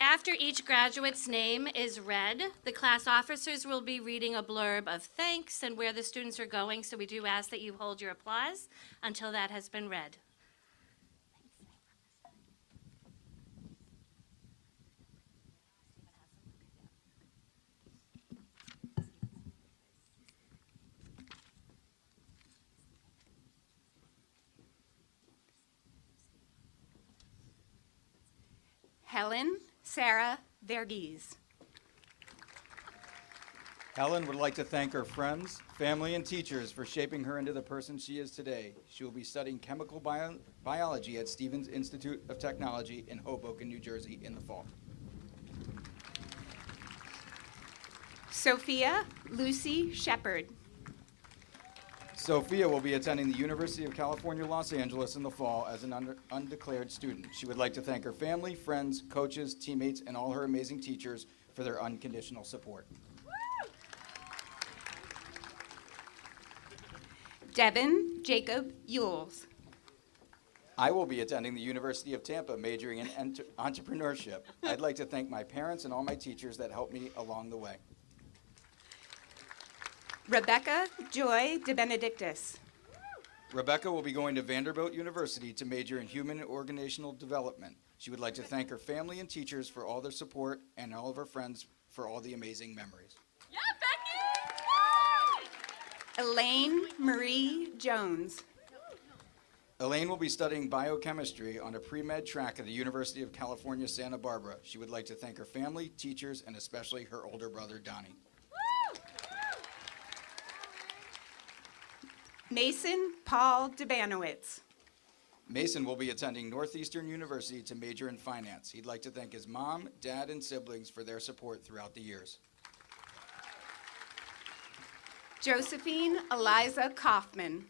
After each graduate's name is read, the class officers will be reading a blurb of thanks and where the students are going, so we do ask that you hold your applause until that has been read. Helen Sarah Verghese. Helen would like to thank her friends, family, and teachers for shaping her into the person she is today. She will be studying chemical biology at Stevens Institute of Technology in Hoboken, New Jersey in the fall. Sophia Lucy Shepard. Sophia will be attending the University of California, Los Angeles in the fall as an undeclared student. She would like to thank her family, friends, coaches, teammates, and all her amazing teachers for their unconditional support. Devin Jacob Yules. I will be attending the University of Tampa majoring in entrepreneurship. I'd like to thank my parents and all my teachers that helped me along the way. Rebecca Joy De Benedictis. Rebecca will be going to Vanderbilt University to major in human and organizational development. She would like to thank her family and teachers for all their support and all of her friends for all the amazing memories. Elaine Marie Jones. Elaine will be studying biochemistry on a pre-med track at the University of California, Santa Barbara. She would like to thank her family, teachers, and especially her older brother, Donnie. Mason Paul Debanowitz. Mason will be attending Northeastern University to major in finance. He'd like to thank his mom, dad, and siblings for their support throughout the years. Josephine Eliza Kaufman.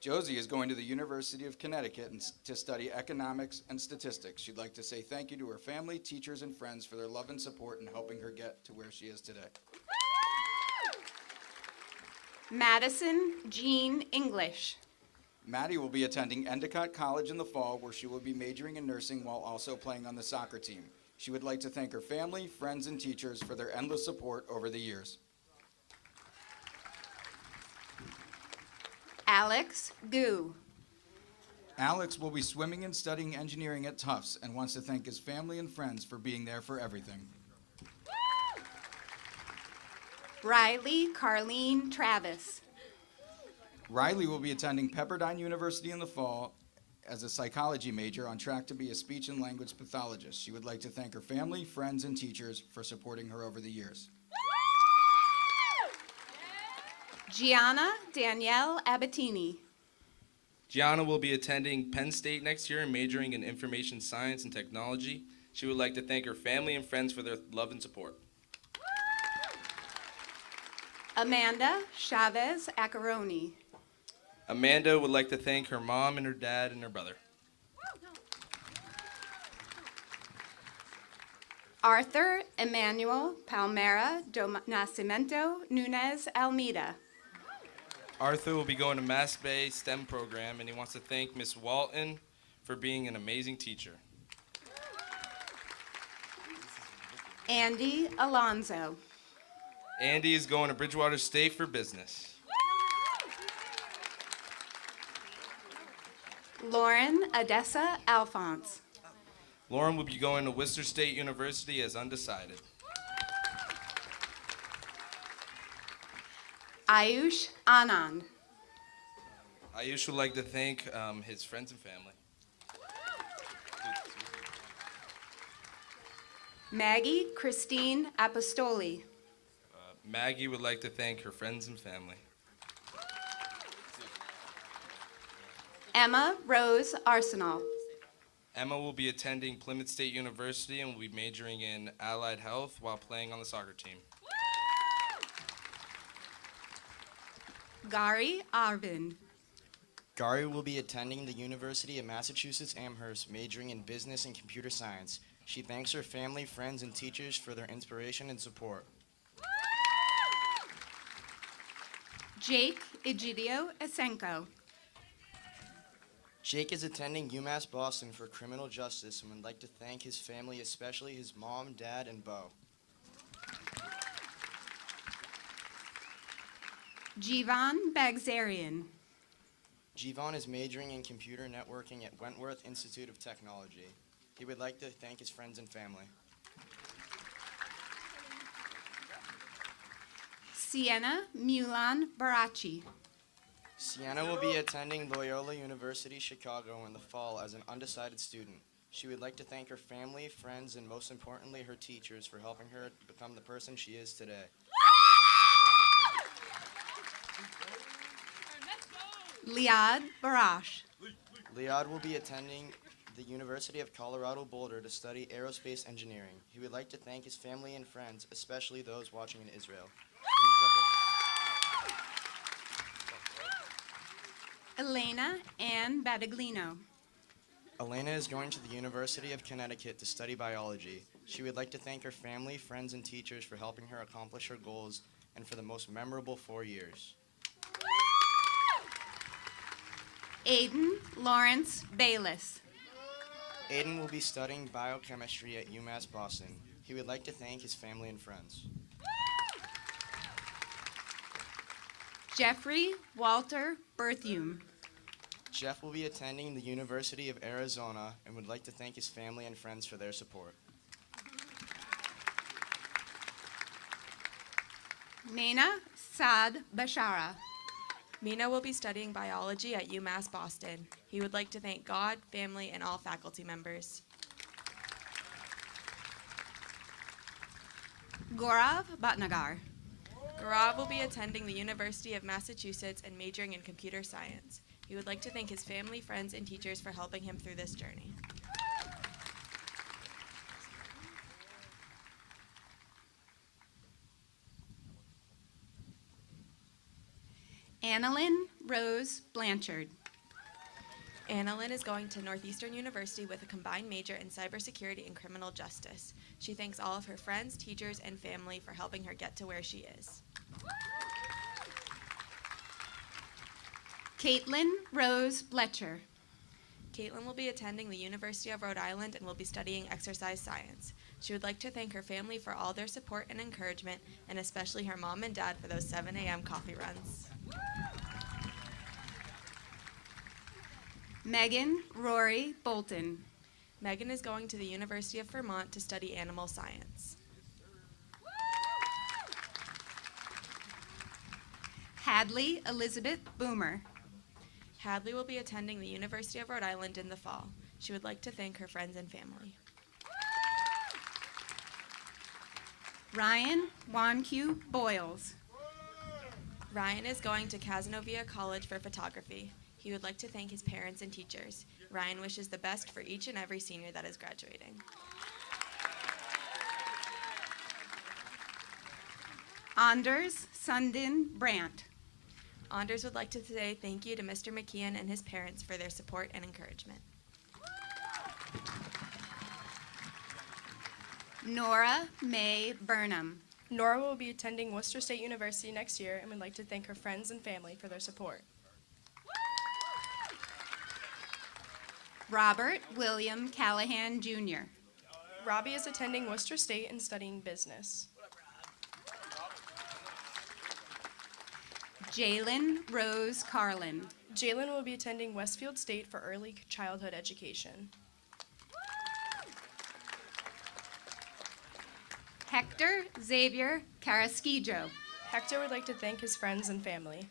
Josie is going to the University of Connecticut to study economics and statistics. She'd like to say thank you to her family, teachers, and friends for their love and support in helping her get to where she is today. Madison Jean English. Maddie will be attending Endicott College in the fall, where she will be majoring in nursing while also playing on the soccer team. She would like to thank her family, friends, and teachers for their endless support over the years. Alex Gu. Alex will be swimming and studying engineering at Tufts and wants to thank his family and friends for being there for everything. Riley Carlene Travis. Riley will be attending Pepperdine University in the fall as a psychology major on track to be a speech and language pathologist. She would like to thank her family, friends, and teachers for supporting her over the years. Gianna Danielle Abatini. Gianna will be attending Penn State next year and majoring in information science and technology. She would like to thank her family and friends for their love and support. Amanda Chavez Acaroni. Amanda would like to thank her mom and her dad and her brother. Arthur Emmanuel Palmera do Nascimento Nunez Almeida. Arthur will be going to Mass Bay STEM program, and he wants to thank Miss Walton for being an amazing teacher. Andy Alonzo. Andy is going to Bridgewater State for business. Lauren Odessa Alphonse. Lauren will be going to Worcester State University as undecided. Ayush Anand. Ayush would like to thank his friends and family. Maggie Christine Apostoli. Maggie would like to thank her friends and family. Emma Rose Arsenal. Emma will be attending Plymouth State University and will be majoring in allied health while playing on the soccer team. Gary Arvind. Gary will be attending the University of Massachusetts Amherst, majoring in business and computer science. She thanks her family, friends, and teachers for their inspiration and support. Jake Egidio Esenko. Jake is attending UMass Boston for criminal justice and would like to thank his family, especially his mom, dad, and Bo. Jivan Bagzarian. Jivan is majoring in computer networking at Wentworth Institute of Technology. He would like to thank his friends and family. Sienna Mulan Barachi. Sienna will be attending Loyola University Chicago in the fall as an undecided student. She would like to thank her family, friends, and most importantly, her teachers for helping her become the person she is today. Liad Barash. Liad will be attending the University of Colorado Boulder to study aerospace engineering. He would like to thank his family and friends, especially those watching in Israel. Elena Ann Badaglino. Elena is going to the University of Connecticut to study biology. She would like to thank her family, friends, and teachers for helping her accomplish her goals and for the most memorable 4 years. Aiden Lawrence Bayless. Aiden will be studying biochemistry at UMass Boston. He would like to thank his family and friends. Jeffrey Walter Berthium. Jeff will be attending the University of Arizona and would like to thank his family and friends for their support. Nena Saad Bashara. Mina will be studying biology at UMass Boston. He would like to thank God, family, and all faculty members. Gaurav Bhatnagar. Gaurav will be attending the University of Massachusetts and majoring in computer science. He would like to thank his family, friends, and teachers for helping him through this journey. Annalyn Rose Blanchard. Annalyn is going to Northeastern University with a combined major in cybersecurity and criminal justice. She thanks all of her friends, teachers, and family for helping her get to where she is. Caitlin Rose Bletcher. Caitlin will be attending the University of Rhode Island and will be studying exercise science. She would like to thank her family for all their support and encouragement, and especially her mom and dad for those 7 a.m. coffee runs. Megan Rory Bolton. Megan is going to the University of Vermont to study animal science. Hadley Elizabeth Boomer. Hadley will be attending the University of Rhode Island in the fall. She would like to thank her friends and family. Ryan Wanq Boyles. Ryan is going to Cazenovia College for photography. He would like to thank his parents and teachers. Ryan wishes the best for each and every senior that is graduating. Anders Sundin Brandt. Anders would like to say thank you to Mr. McKeon and his parents for their support and encouragement. Nora May Burnham. Nora will be attending Worcester State University next year and would like to thank her friends and family for their support. Robert William Callahan, Jr. Robbie is attending Worcester State and studying business. Jalen Rose Carlin. Jalen will be attending Westfield State for early childhood education. Hector Xavier Carrasquillo. Hector would like to thank his friends and family.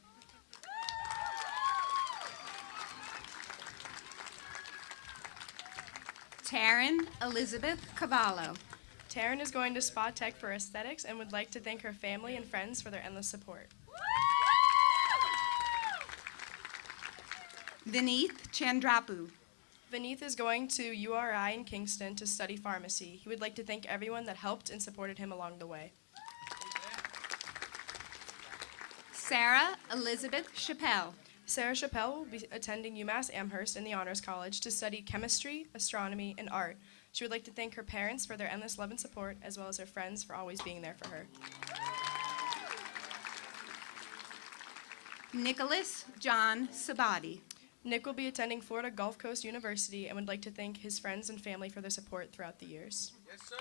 Taryn Elizabeth Cavallo. Taryn is going to Spa Tech for aesthetics and would like to thank her family and friends for their endless support. Vineeth Chandrapu. Vineeth is going to URI in Kingston to study pharmacy. He would like to thank everyone that helped and supported him along the way. Sarah Elizabeth Chappelle. Sarah Chappelle will be attending UMass Amherst in the Honors College to study chemistry, astronomy, and art. She would like to thank her parents for their endless love and support, as well as her friends for always being there for her. Nicholas John Sabati. Nick will be attending Florida Gulf Coast University and would like to thank his friends and family for their support throughout the years. Yes, sir.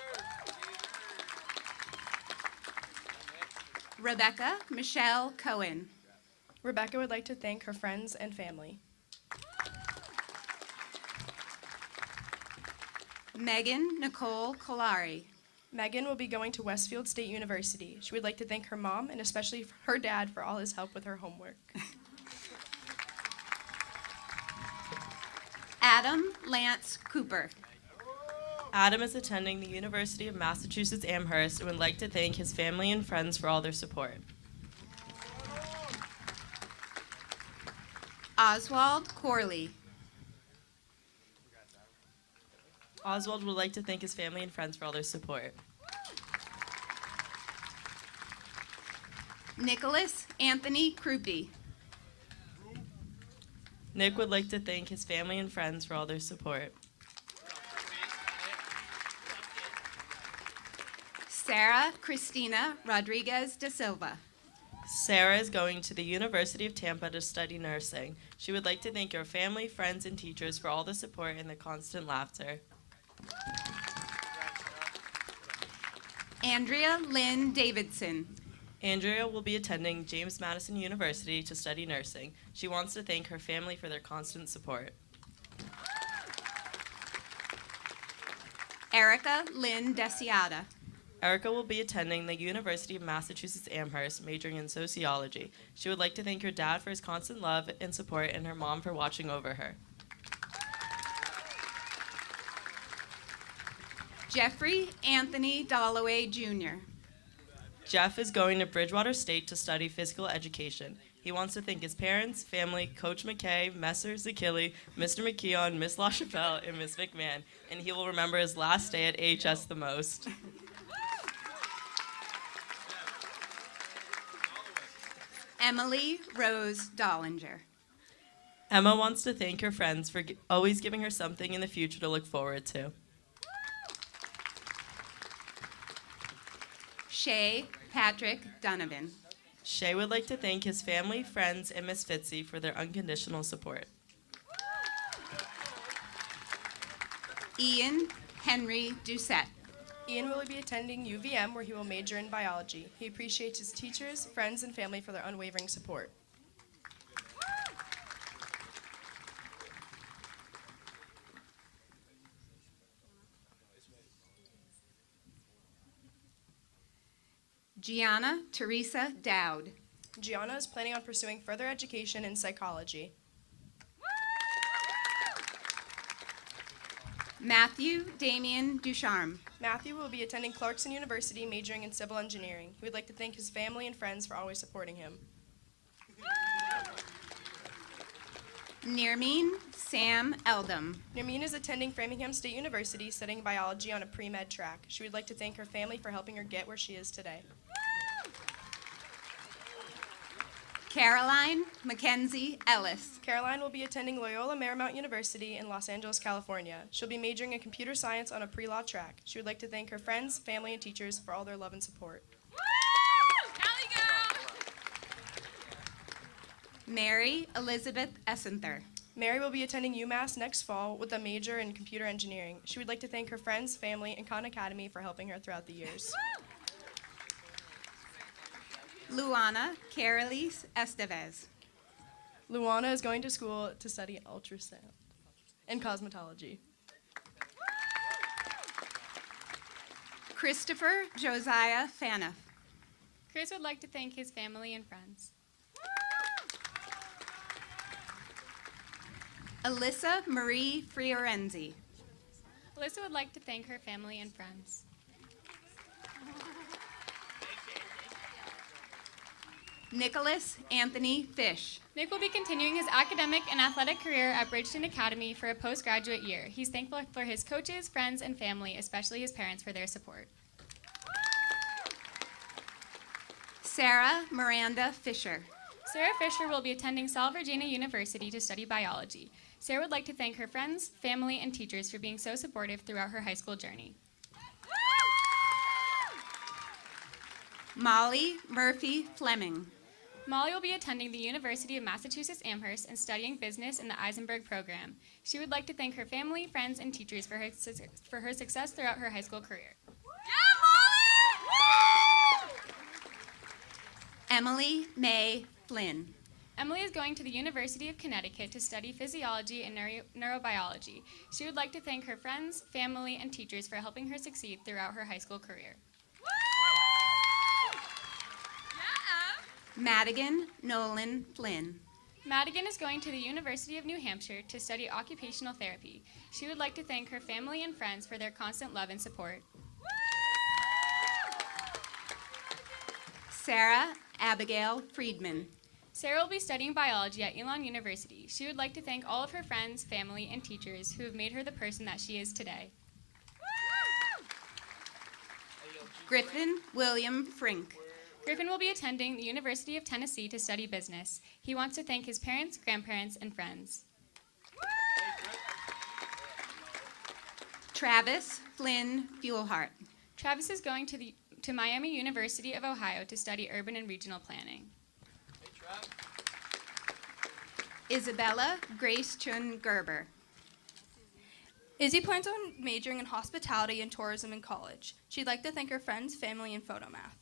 Rebecca Michelle Cohen. Rebecca would like to thank her friends and family. Megan Nicole Colari. Megan will be going to Westfield State University. She would like to thank her mom and especially her dad for all his help with her homework. Adam Lance Cooper. Adam is attending the University of Massachusetts Amherst and would like to thank his family and friends for all their support. Oswald Corley. Oswald would like to thank his family and friends for all their support. Nicholas Anthony Krupe. Nick would like to thank his family and friends for all their support. Sarah Cristina Rodriguez da Silva. Sarah is going to the University of Tampa to study nursing. She would like to thank her family, friends, and teachers for all the support and the constant laughter. Andrea Lynn Davidson. Andrea will be attending James Madison University to study nursing. She wants to thank her family for their constant support. Erica Lynn Desiata. Erica will be attending the University of Massachusetts Amherst, majoring in sociology. She would like to thank her dad for his constant love and support and her mom for watching over her. Jeffrey Anthony Dalloway Jr. Jeff is going to Bridgewater State to study physical education. He wants to thank his parents, family, Coach McKay, Messer Zakili, Mr. McKeon, Miss LaChapelle, and Miss McMahon, and he will remember his last day at AHS the most. Emily Rose Dollinger. Emma wants to thank her friends for always giving her something in the future to look forward to. Shay Patrick Donovan. Shay would like to thank his family, friends, and Miss Fitzy for their unconditional support. Ian Henry Doucette. Ian will be attending UVM, where he will major in biology. He appreciates his teachers, friends, and family for their unwavering support. Gianna Teresa Dowd. Gianna is planning on pursuing further education in psychology. Matthew Damian Ducharme. Matthew will be attending Clarkson University, majoring in civil engineering. He would like to thank his family and friends for always supporting him. Nirmeen Sam Eldom. Nirmeen is attending Framingham State University, studying biology on a pre-med track. She would like to thank her family for helping her get where she is today. Caroline Mackenzie Ellis. Caroline will be attending Loyola Marymount University in Los Angeles, California. She'll be majoring in computer science on a pre-law track. She would like to thank her friends, family, and teachers for all their love and support. Mary Elizabeth Essenther. Mary will be attending UMass next fall with a major in computer engineering. She would like to thank her friends, family, and Khan Academy for helping her throughout the years. Luana Carolise Estevez. Luana is going to school to study ultrasound and cosmetology. Christopher Josiah Fanoff. Chris would like to thank his family and friends. Alyssa Marie Fiorenzi. Alyssa would like to thank her family and friends. Nicholas Anthony Fish. Nick will be continuing his academic and athletic career at Bridgeton Academy for a postgraduate year. He's thankful for his coaches, friends, and family, especially his parents, for their support. Sarah Miranda Fisher. Sarah Fisher will be attending South Virginia University to study biology. Sarah would like to thank her friends, family, and teachers for being so supportive throughout her high school journey. Molly Murphy Fleming. Molly will be attending the University of Massachusetts Amherst and studying business in the Eisenberg program. She would like to thank her family, friends, and teachers for her success throughout her high school career. Emily May Flynn. Emily is going to the University of Connecticut to study physiology and neurobiology. She would like to thank her friends, family, and teachers for helping her succeed throughout her high school career. Madigan Nolan Flynn. Madigan is going to the University of New Hampshire to study occupational therapy. She would like to thank her family and friends for their constant love and support. Sarah Abigail Friedman. Sarah will be studying biology at Elon University. She would like to thank all of her friends, family, and teachers who have made her the person that she is today. Griffin William Frink. Griffin will be attending the University of Tennessee to study business. He wants to thank his parents, grandparents, and friends. Travis Flynn Fuelhart. Travis is going to Miami University of Ohio to study urban and regional planning. Isabella Grace Chun Gerber. Izzy plans on majoring in hospitality and tourism in college. She'd like to thank her friends, family, and photomath.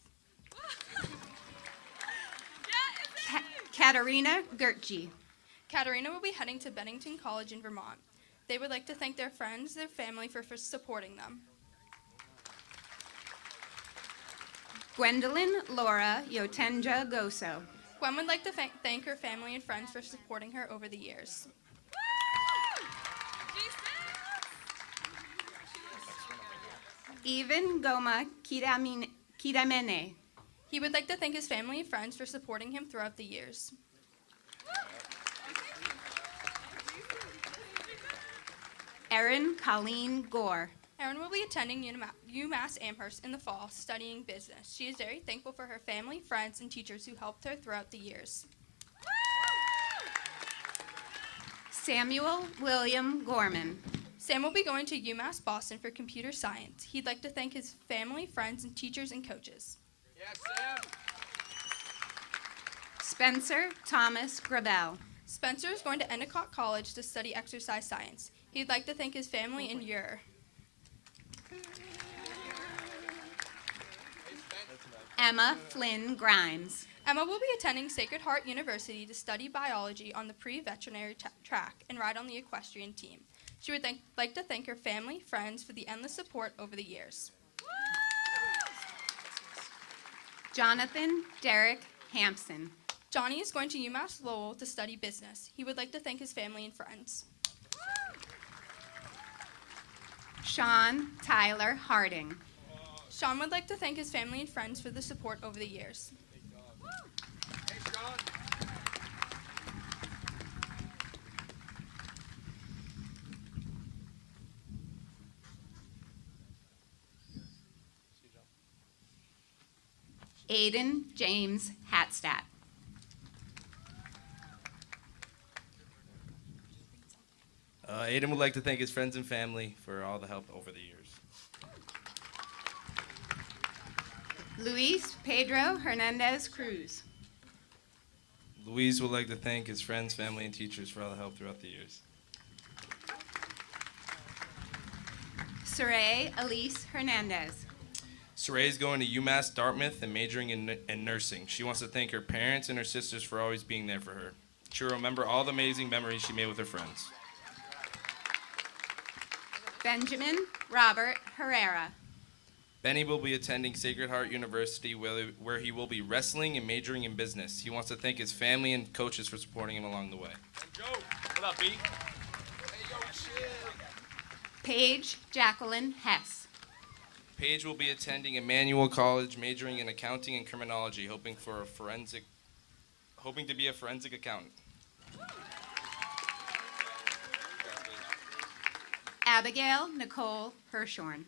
Katarina Gertje. Katarina will be heading to Bennington College in Vermont. They would like to thank their friends, their family for supporting them. Gwendolyn Laura Yotenja Goso. Gwen would like to thank her family and friends for supporting her over the years. Even Goma Kidamene. He would like to thank his family and friends for supporting him throughout the years. Erin Colleen Gore. Erin will be attending UMass Amherst in the fall, studying business. She is very thankful for her family, friends, and teachers who helped her throughout the years. Samuel William Gorman. Sam will be going to UMass Boston for computer science. He'd like to thank his family, friends, and teachers and coaches. Yes, Sam. Spencer Thomas Gravel. Spencer is going to Endicott College to study exercise science. He'd like to thank his family and your. Emma Flynn Grimes. Emma will be attending Sacred Heart University to study biology on the pre-veterinary track and ride on the equestrian team. She would like to thank her family, friends for the endless support over the years. Jonathan Derek Hampson. Johnny is going to UMass Lowell to study business. He would like to thank his family and friends. Sean Tyler Harding. Sean would like to thank his family and friends for the support over the years. Hey, Sean. Aiden James Hatstadt. Aiden would like to thank his friends and family for all the help over the years. Luis Pedro Hernandez Cruz. Luis would like to thank his friends, family, and teachers for all the help throughout the years. Saray Elise Hernandez. Saray is going to UMass Dartmouth and majoring in nursing. She wants to thank her parents and her sisters for always being there for her. She'll remember all the amazing memories she made with her friends. Benjamin Robert Herrera. Benny will be attending Sacred Heart University where he will be wrestling and majoring in business. He wants to thank his family and coaches for supporting him along the way. Joe, what up, B? Paige Jacqueline Hess. Paige will be attending Emmanuel College, majoring in accounting and criminology, hoping to be a forensic accountant. Abigail Nicole Hirshorn.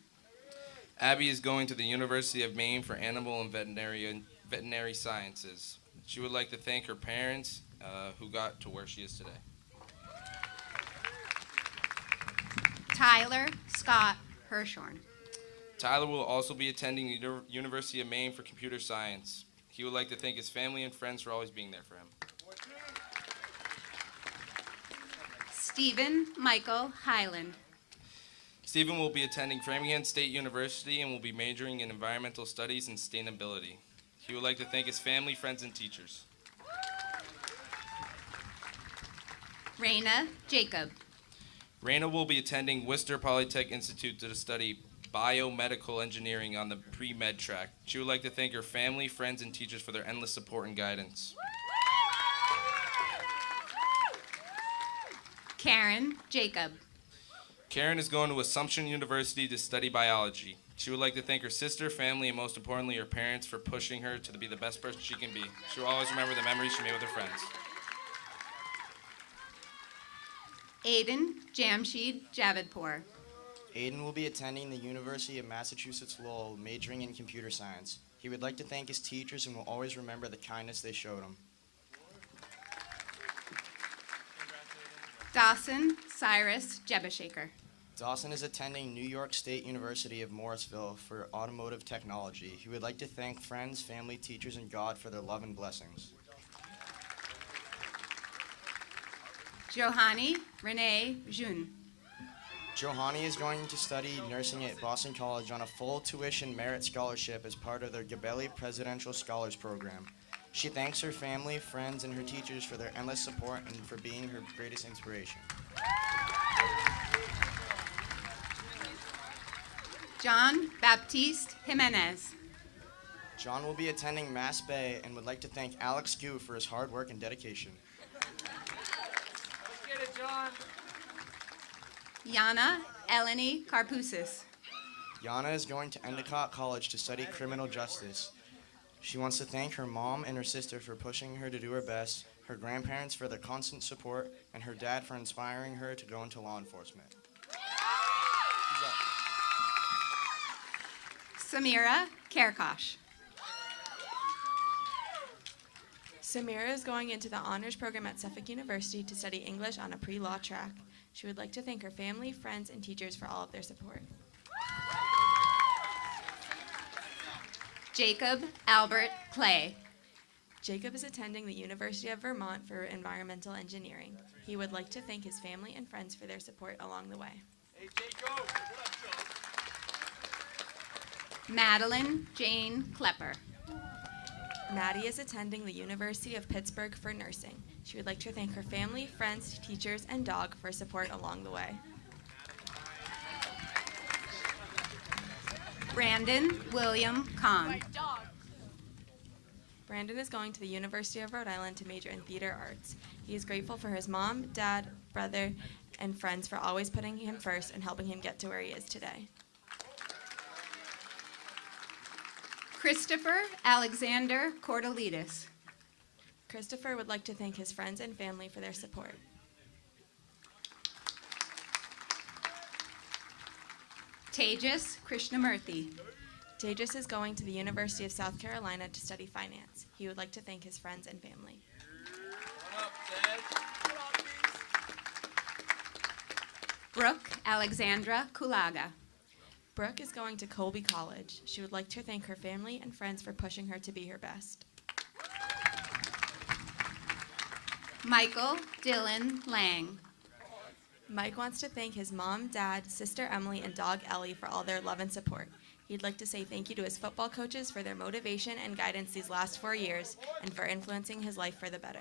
Abby is going to the University of Maine for animal and veterinary sciences. She would like to thank her parents who got to where she is today. Tyler Scott Hirshorn. Tyler will also be attending the University of Maine for computer science. He would like to thank his family and friends for always being there for him. Stephen Michael Highland. Stephen will be attending Framingham State University and will be majoring in environmental studies and sustainability. He would like to thank his family, friends, and teachers. Raina Jacob. Raina will be attending Worcester Polytech Institute to study biomedical engineering on the pre-med track. She would like to thank her family, friends, and teachers for their endless support and guidance. Karen Jacob. Karen is going to Assumption University to study biology. She would like to thank her sister, family, and most importantly, her parents for pushing her to be the best person she can be. She will always remember the memories she made with her friends. Aiden Jamshed Javidpour. Aiden will be attending the University of Massachusetts Lowell, majoring in computer science. He would like to thank his teachers and will always remember the kindness they showed him. Dawson Cyrus Jebashaker. Dawson is attending New York State University of Morrisville for automotive technology. He would like to thank friends, family, teachers, and God for their love and blessings. Johanny Renee Jun. Johanny is going to study nursing at Boston College on a full tuition merit scholarship as part of their Gabelli Presidential Scholars Program. She thanks her family, friends, and her teachers for their endless support and for being her greatest inspiration. John Baptiste Jimenez. John will be attending Mass Bay and would like to thank Alex Gu for his hard work and dedication. Let's get it, John. Yana Eleni Karpousis. Yana is going to Endicott College to study criminal justice. She wants to thank her mom and her sister for pushing her to do her best, her grandparents for their constant support, and her dad for inspiring her to go into law enforcement. Samira Kerkosh. Samira is going into the honors program at Suffolk University to study English on a pre-law track. She would like to thank her family, friends, and teachers for all of their support. Jacob Albert Clay. Jacob is attending the University of Vermont for environmental engineering. He would like to thank his family and friends for their support along the way. Hey, Jacob. What up, Joe? Madeline Jane Klepper. Maddie is attending the University of Pittsburgh for nursing. She would like to thank her family, friends, teachers, and dog for support along the way. Brandon William Kahn. Brandon is going to the University of Rhode Island to major in theater arts. He is grateful for his mom, dad, brother, and friends for always putting him first and helping him get to where he is today. Christopher Alexander Cordelides. Christopher would like to thank his friends and family for their support. Tejas Krishnamurthy. Tejas is going to the University of South Carolina to study finance. He would like to thank his friends and family. Brooke Alexandra Kulaga. Brooke is going to Colby College. She would like to thank her family and friends for pushing her to be her best. Michael Dylan Lang. Mike wants to thank his mom, dad, sister Emily, and dog Ellie for all their love and support. He'd like to say thank you to his football coaches for their motivation and guidance these last 4 years and for influencing his life for the better.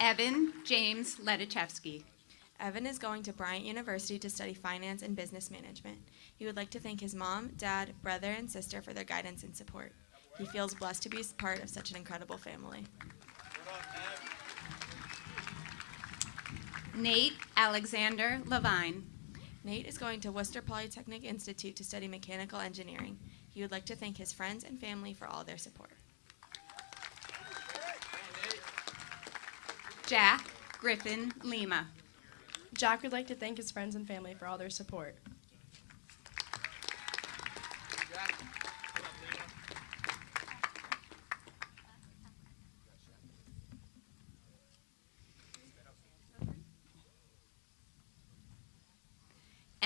Evan James Ledichevsky. Evan is going to Bryant University to study finance and business management. He would like to thank his mom, dad, brother, and sister for their guidance and support. He feels blessed to be part of such an incredible family. Nate Alexander Levine. Nate is going to Worcester Polytechnic Institute to study mechanical engineering. He would like to thank his friends and family for all their support. Jack Griffin Lima. Jack would like to thank his friends and family for all their support.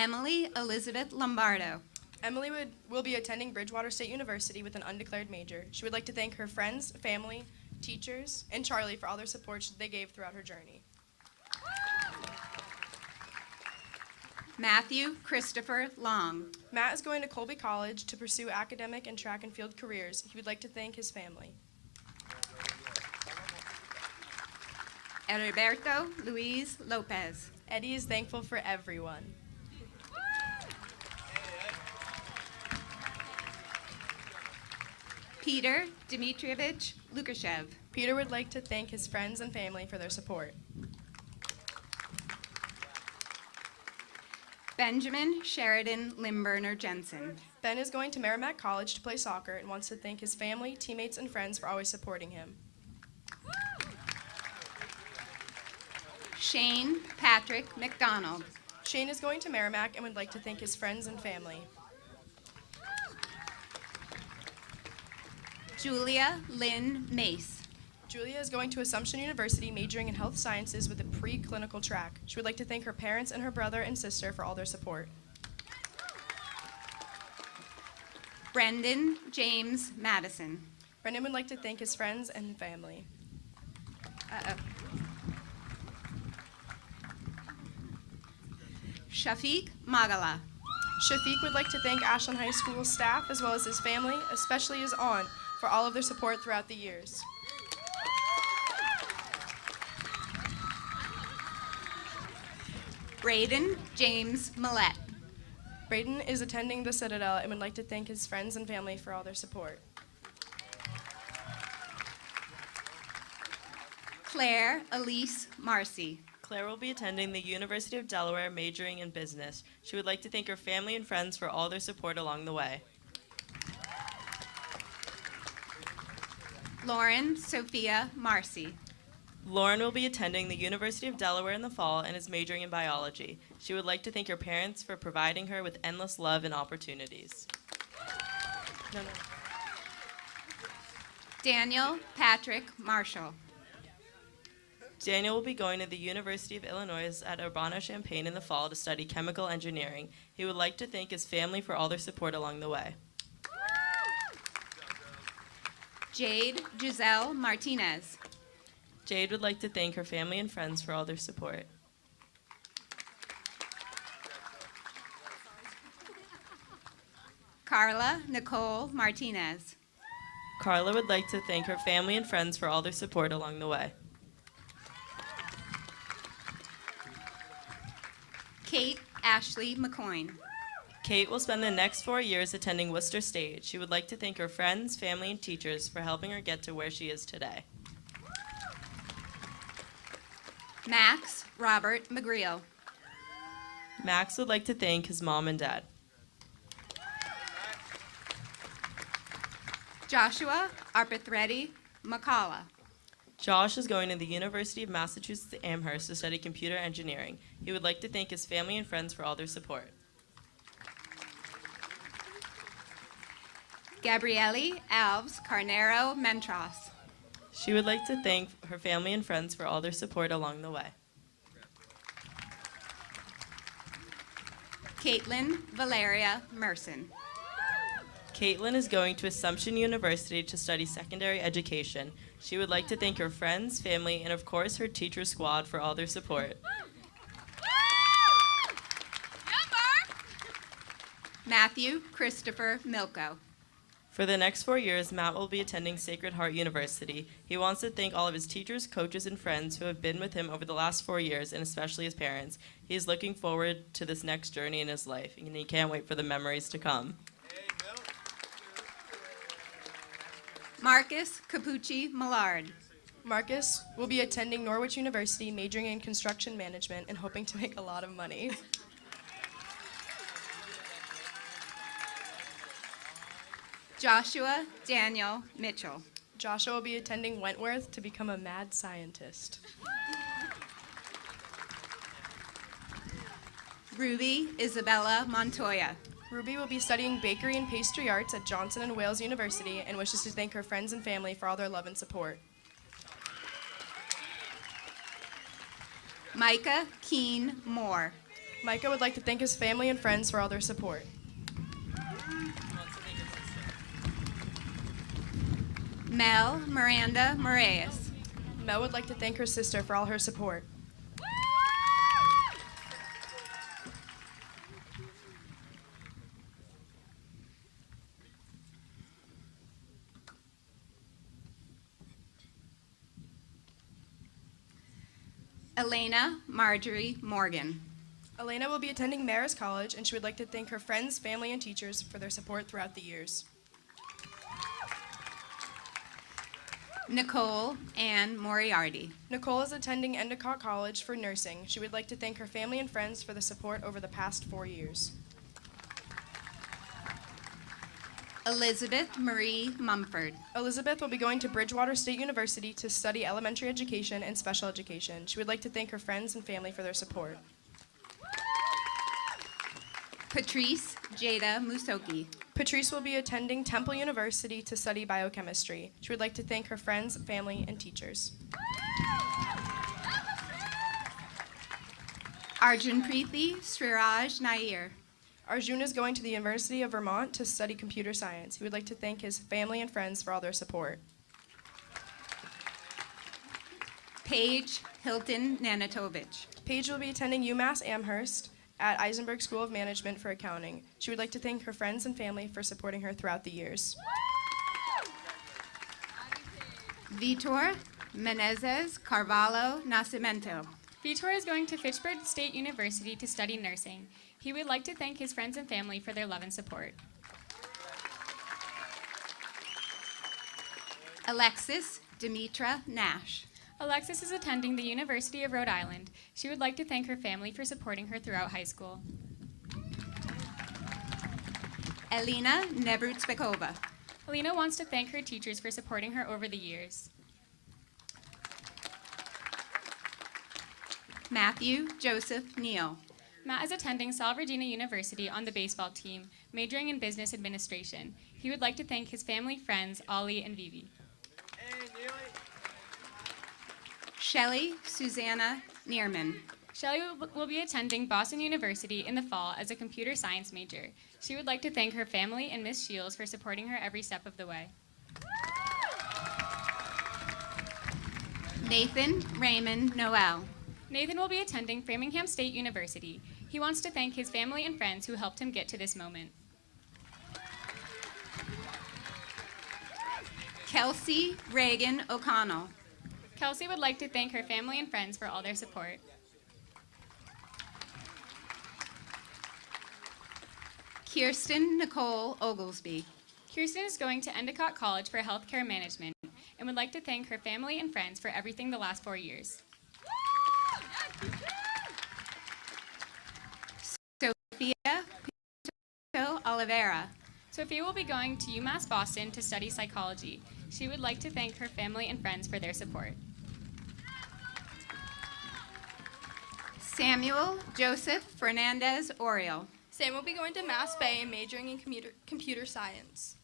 Emily Elizabeth Lombardo. Emily will be attending Bridgewater State University with an undeclared major. She would like to thank her friends, family, teachers, and Charlie for all their support they gave throughout her journey. Matthew Christopher Long. Matt is going to Colby College to pursue academic and track and field careers. He would like to thank his family. Heriberto Luis Lopez. Eddie is thankful for everyone. Peter Dmitrievich Lukashev. Peter would like to thank his friends and family for their support. Benjamin Sheridan Limburner Jensen. Ben is going to Merrimack College to play soccer and wants to thank his family, teammates, and friends for always supporting him. Shane Patrick McDonald. Shane is going to Merrimack and would like to thank his friends and family. Julia Lynn Mace. Julia is going to Assumption University majoring in health sciences with a pre-clinical track. She would like to thank her parents and her brother and sister for all their support. Brendan James Madison. Brendan would like to thank his friends and family. Shafiq Magala. Shafiq would like to thank Ashland High School staff as well as his family, especially his aunt, for all of their support throughout the years. Braden James Millette. Braden is attending the Citadel and would like to thank his friends and family for all their support. Claire Elise Marcy. Claire will be attending the University of Delaware majoring in business. She would like to thank her family and friends for all their support along the way. Lauren Sophia Marcy. Lauren will be attending the University of Delaware in the fall and is majoring in biology. She would like to thank her parents for providing her with endless love and opportunities. Daniel Patrick Marshall. Daniel will be going to the University of Illinois at Urbana-Champaign in the fall to study chemical engineering. He would like to thank his family for all their support along the way. Jade Giselle Martinez. Jade would like to thank her family and friends for all their support. Carla Nicole Martinez. Carla would like to thank her family and friends for all their support along the way. Kate Ashley McCoyne. Kate will spend the next 4 years attending Worcester State. She would like to thank her friends, family, and teachers for helping her get to where she is today. Max Robert McGreal. Max would like to thank his mom and dad. Joshua Arpithretti McCalla. Josh is going to the University of Massachusetts Amherst to study computer engineering. He would like to thank his family and friends for all their support. Gabriele Alves Carnero Mentros. She would like to thank her family and friends for all their support along the way. Caitlin Valeria Merson. Caitlin is going to Assumption University to study secondary education. She would like to thank her friends, family, and of course her teacher squad for all their support. Matthew Christopher Milko. For the next 4 years, Matt will be attending Sacred Heart University. He wants to thank all of his teachers, coaches, and friends who have been with him over the last 4 years, and especially his parents. He is looking forward to this next journey in his life, and he can't wait for the memories to come. Marcus Capucci Millard. Marcus will be attending Norwich University majoring in construction management and hoping to make a lot of money. Joshua Daniel Mitchell. Joshua will be attending Wentworth to become a mad scientist. Ruby Isabella Montoya. Ruby will be studying bakery and pastry arts at Johnson & Wales University and wishes to thank her friends and family for all their love and support. Micah Keen Moore. Micah would like to thank his family and friends for all their support. Mel Miranda Moraes. Mel would like to thank her sister for all her support. Elena Marjorie Morgan. Elena will be attending Marist College, and she would like to thank her friends, family, and teachers for their support throughout the years. Nicole Ann Moriarty. Nicole is attending Endicott College for nursing. She would like to thank her family and friends for the support over the past 4 years. Elizabeth Marie Mumford. Elizabeth will be going to Bridgewater State University to study elementary education and special education. She would like to thank her friends and family for their support. Patrice Jada Musoki. Patrice will be attending Temple University to study biochemistry. She would like to thank her friends, family, and teachers. Arjun Preeti Sriraj Nair. Arjun is going to the University of Vermont to study computer science. He would like to thank his family and friends for all their support. Paige Hilton Nanatovich. Paige will be attending UMass Amherst at Eisenberg School of Management for accounting. She would like to thank her friends and family for supporting her throughout the years. Vitor Menezes Carvalho Nascimento. Vitor is going to Fitchburg State University to study nursing. He would like to thank his friends and family for their love and support. Alexis Demetra Nash. Alexis is attending the University of Rhode Island. She would like to thank her family for supporting her throughout high school. Elena Nebrutzbekova. Alina wants to thank her teachers for supporting her over the years. Matthew Joseph Neal. Matt is attending Salvadorina University on the baseball team, majoring in business administration. He would like to thank his family, friends, Ollie and Vivi. Shelley Susanna Neerman. Shelley will be attending Boston University in the fall as a computer science major. She would like to thank her family and Miss Shields for supporting her every step of the way. Nathan Raymond Noel. Nathan will be attending Framingham State University. He wants to thank his family and friends who helped him get to this moment. Kelsey Reagan O'Connell. Kelsey would like to thank her family and friends for all their support. Kirsten Nicole Oglesby. Kirsten is going to Endicott College for healthcare management and would like to thank her family and friends for everything the last 4 years. Sophia Pinto Oliveira. Sophia will be going to UMass Boston to study psychology. She would like to thank her family and friends for their support. Samuel Joseph Fernandez Oriel. Sam will be going to Mass Bay and majoring in computer science.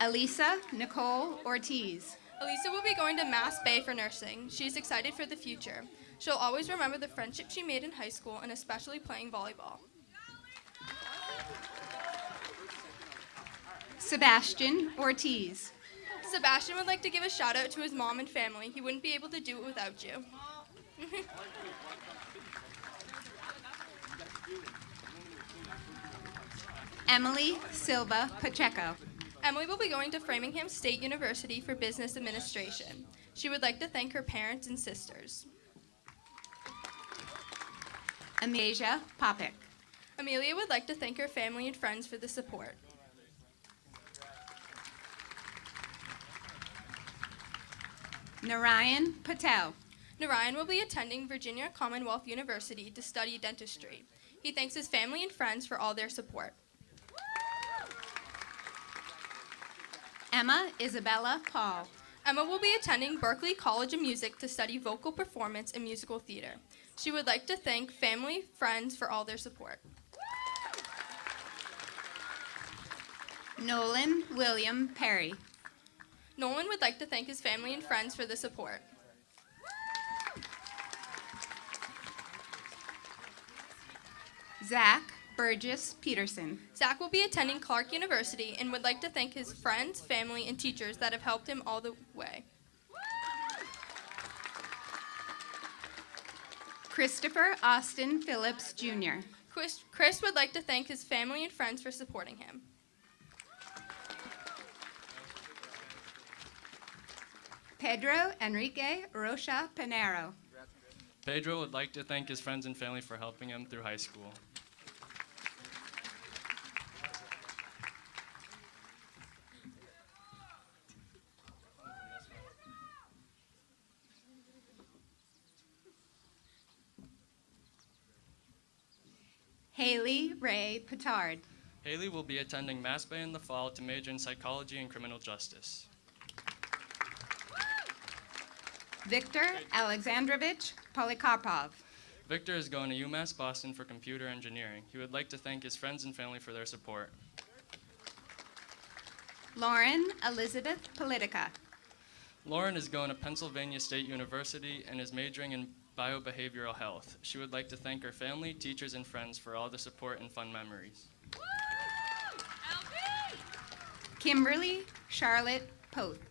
Elisa Nicole Ortiz. Elisa will be going to Mass Bay for nursing. She's excited for the future. She'll always remember the friendship she made in high school and especially playing volleyball. Sebastian Ortiz. Sebastian would like to give a shout out to his mom and family. He wouldn't be able to do it without you. Emily Silva Pacheco. Emily will be going to Framingham State University for business administration. She would like to thank her parents and sisters. Amelia Popik. Amelia would like to thank her family and friends for the support. Narayan Patel. Narayan will be attending Virginia Commonwealth University to study dentistry. He thanks his family and friends for all their support. Emma Isabella Paul. Emma will be attending Berklee College of Music to study vocal performance and musical theater. She would like to thank family, friends for all their support. Nolan William Perry. Nolan would like to thank his family and friends for the support. Zach Burgess Peterson. Zach will be attending Clark University and would like to thank his friends, family, and teachers that have helped him all the way. Christopher Austin Phillips, Jr. Chris would like to thank his family and friends for supporting him. Pedro Enrique Rocha Pinero. Pedro would like to thank his friends and family for helping him through high school. Haley Ray Petard. Haley will be attending Mass Bay in the fall to major in psychology and criminal justice. Victor Alexandrovich Polikarpov. Victor is going to UMass Boston for computer engineering. He would like to thank his friends and family for their support. Lauren Elizabeth Politica. Lauren is going to Pennsylvania State University and is majoring in biobehavioral health. She would like to thank her family, teachers, and friends for all the support and fun memories. Kimberly Charlotte Poth.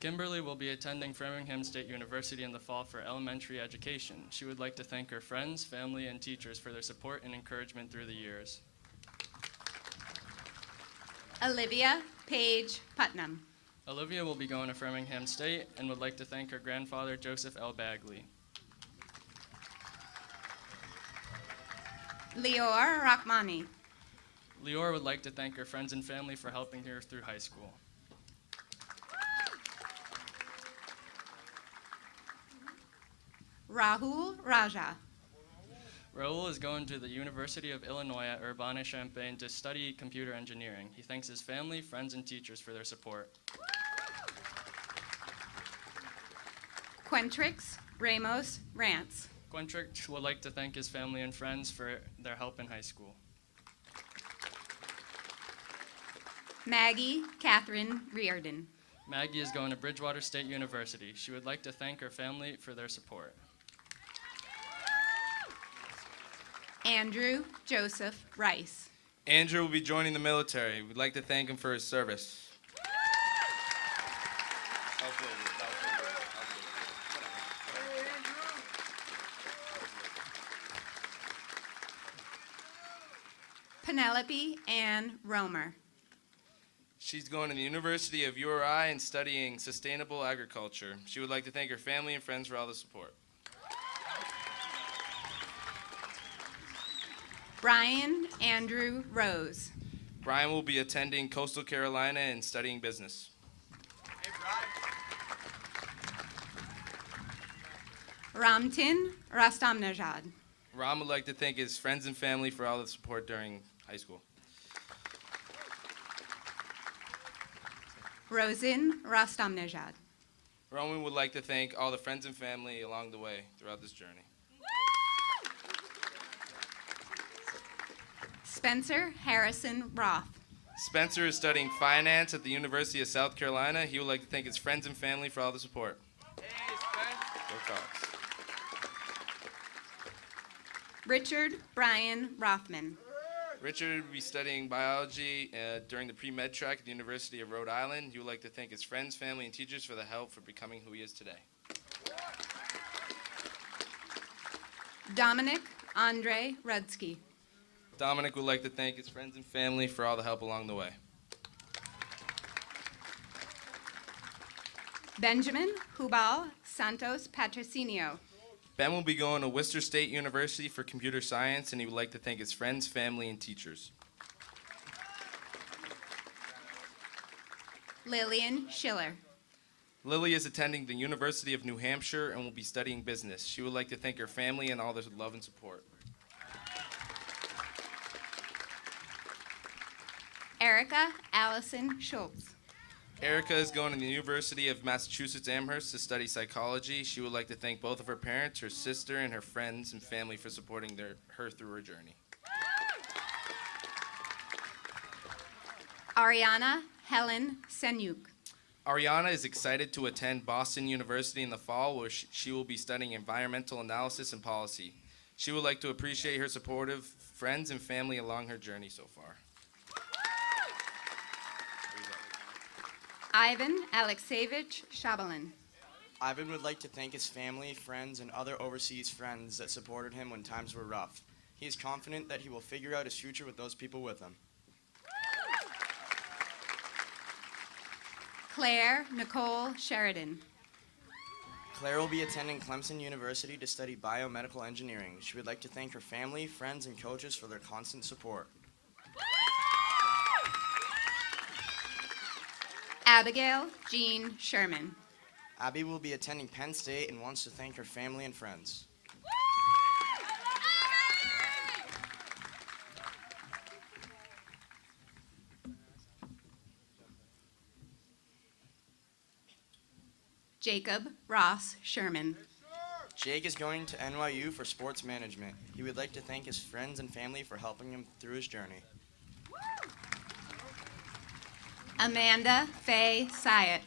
Kimberly will be attending Framingham State University in the fall for elementary education. She would like to thank her friends, family, and teachers for their support and encouragement through the years. Olivia Page Putnam. Olivia will be going to Framingham State and would like to thank her grandfather, Joseph L. Bagley. Lior Rachmani. Lior would like to thank her friends and family for helping her through high school. Rahul Raja. Raul is going to the University of Illinois at Urbana-Champaign to study computer engineering. He thanks his family, friends, and teachers for their support. Quentrix Ramos Rance. Quentrich would like to thank his family and friends for their help in high school. Maggie Catherine Reardon. Maggie is going to Bridgewater State University. She would like to thank her family for their support. Andrew Joseph Rice. Andrew will be joining the military. We'd like to thank him for his service. Penelope Ann Romer. She's going to the University of URI and studying sustainable agriculture. She would like to thank her family and friends for all the support. Brian Andrew Rose. Brian will be attending Coastal Carolina and studying business. Ramtin Rastamnajad. Ram would like to thank his friends and family for all the support during high school. Rosin Rastamnajad. Roman would like to thank all the friends and family along the way throughout this journey. Spencer Harrison Roth. Spencer is studying finance at the University of South Carolina. He would like to thank his friends and family for all the support. Richard Brian Rothman. Richard will be studying biology during the pre-med track at the University of Rhode Island. He would like to thank his friends, family, and teachers for the help for becoming who he is today. Dominic Andre Rudsky. Dominic would like to thank his friends and family for all the help along the way. Benjamin Hubal Santos Patrocinio. Ben will be going to Worcester State University for computer science, and he would like to thank his friends, family, and teachers. Lillian Schiller. Lily is attending the University of New Hampshire and will be studying business. She would like to thank her family and all their love and support. Erica Allison Schultz. Erica is going to the University of Massachusetts Amherst to study psychology. She would like to thank both of her parents, her sister, and her friends and family for supporting her through her journey. Ariana Helen Senyuk. Ariana is excited to attend Boston University in the fall, where she will be studying environmental analysis and policy. She would like to appreciate her supportive friends, and family along her journey so far. Ivan Alexeyevich Shabalin. Ivan would like to thank his family, friends, and other overseas friends that supported him when times were rough. He is confident that he will figure out his future with those people with him. Claire Nicole Sheridan. Claire will be attending Clemson University to study biomedical engineering. She would like to thank her family, friends, and coaches for their constant support. Abigail Jean Sherman. Abby will be attending Penn State and wants to thank her family and friends. Jacob Ross Sherman. Jake is going to NYU for sports management. He would like to thank his friends and family for helping him through his journey. Amanda Faye Syatt.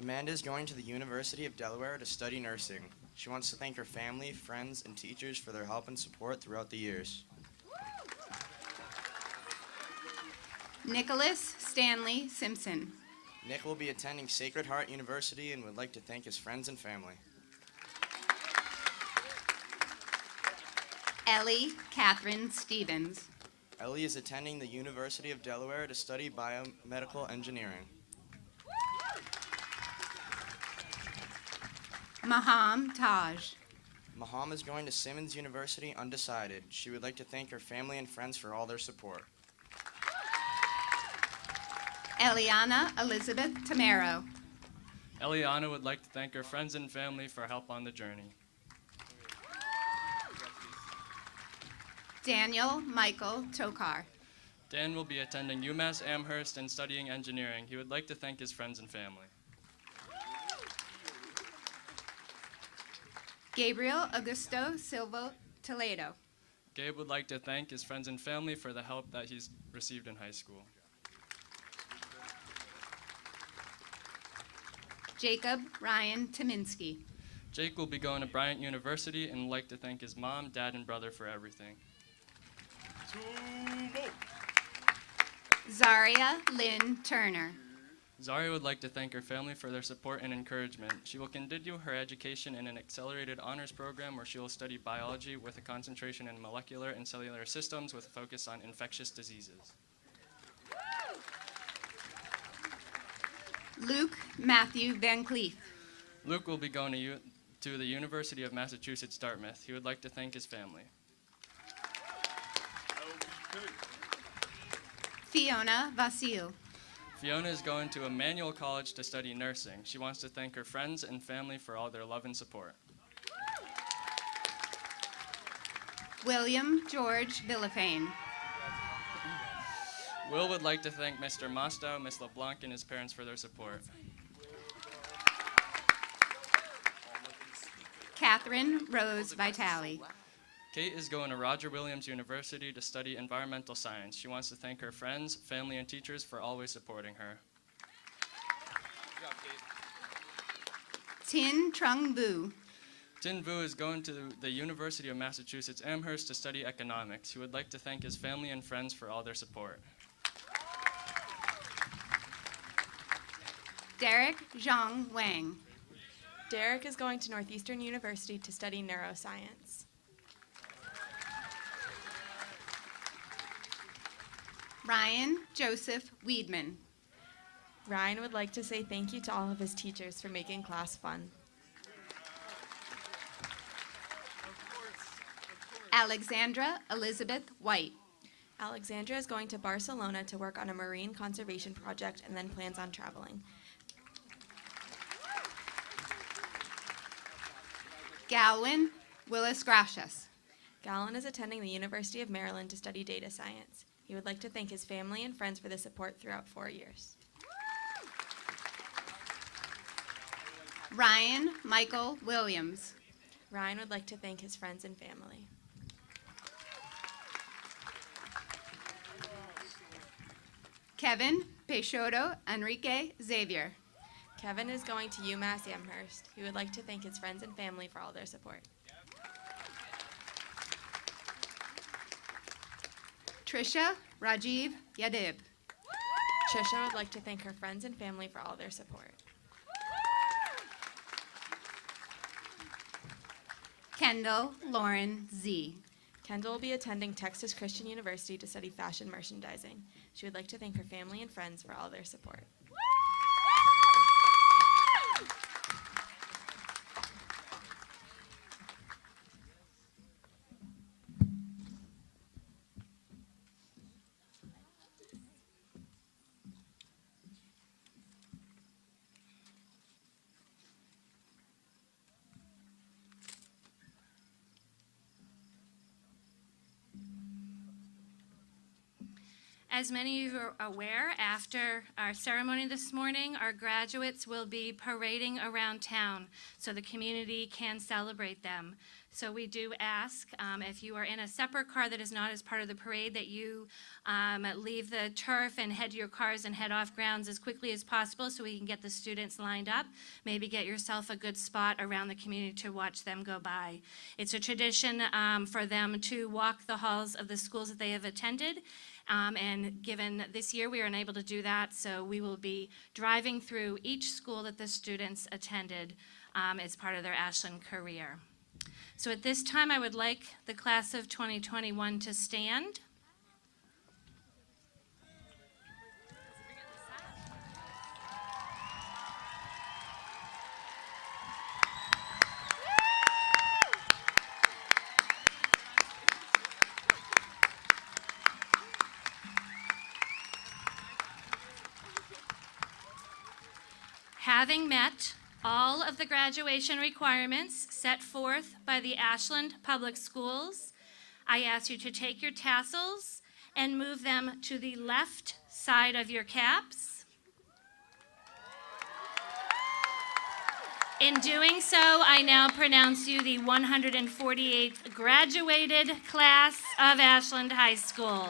Amanda is going to the University of Delaware to study nursing. She wants to thank her family, friends, and teachers for their help and support throughout the years. Nicholas Stanley Simpson. Nick will be attending Sacred Heart University and would like to thank his friends and family. Ellie Catherine Stevens. Ellie is attending the University of Delaware to study biomedical engineering. Maham Taj. Maham is going to Simmons University undecided. She would like to thank her family and friends for all their support. Eliana Elizabeth Tamaro. Eliana would like to thank her friends and family for help on the journey. Daniel Michael Tokar. Dan will be attending UMass Amherst and studying engineering. He would like to thank his friends and family. Gabriel Augusto Silva Toledo. Gabe would like to thank his friends and family for the help that he's received in high school. Jacob Ryan Tominski. Jake will be going to Bryant University and would like to thank his mom, dad, and brother for everything. Zaria Lynn Turner. Zaria would like to thank her family for their support and encouragement. She will continue her education in an accelerated honors program where she will study biology with a concentration in molecular and cellular systems with a focus on infectious diseases. Luke Matthew Van Cleef. Luke will be going to the University of Massachusetts Dartmouth. He would like to thank his family. Fiona Vasil. Fiona is going to Emmanuel College to study nursing. She wants to thank her friends and family for all their love and support. William George Villafane. Will would like to thank Mr. Mostow, Ms. LeBlanc, and his parents for their support. Catherine Rose Vitale. Kate is going to Roger Williams University to study environmental science. She wants to thank her friends, family, and teachers for always supporting her. Tin Trung Vu. Tin Vu is going to the University of Massachusetts Amherst to study economics. He would like to thank his family and friends for all their support. Derek Zhang Wang. Derek is going to Northeastern University to study neuroscience. Ryan Joseph Weedman. Ryan would like to say thank you to all of his teachers for making class fun. Alexandra Elizabeth White. Alexandra is going to Barcelona to work on a marine conservation project and then plans on traveling. Galwin Willis Gracias. Gallon is attending the University of Maryland to study data science. He would like to thank his family and friends for the support throughout 4 years. Ryan Michael Williams. Ryan would like to thank his friends and family. Kevin Peixoto Enrique Xavier. Kevin is going to UMass Amherst. He would like to thank his friends and family for all their support. Trisha Rajiv Yadib. Trisha would like to thank her friends and family for all their support. Kendall Lauren Z. Kendall will be attending Texas Christian University to study fashion merchandising. She would like to thank her family and friends for all their support. As many of you are aware, after our ceremony this morning, our graduates will be parading around town so the community can celebrate them. So we do ask if you are in a separate car that is not as part of the parade that you leave the turf and head to your cars and head off grounds as quickly as possible so we can get the students lined up. Maybe get yourself a good spot around the community to watch them go by. It's a tradition for them to walk the halls of the schools that they have attended. And given this year we are unable to do that, so we will be driving through each school that the students attended as part of their Ashland career. So at this time, I would like the class of 2021 to stand. Having met all of the graduation requirements set forth by the Ashland Public Schools, I ask you to take your tassels and move them to the left side of your caps. In doing so, I now pronounce you the 148th graduated class of Ashland High School.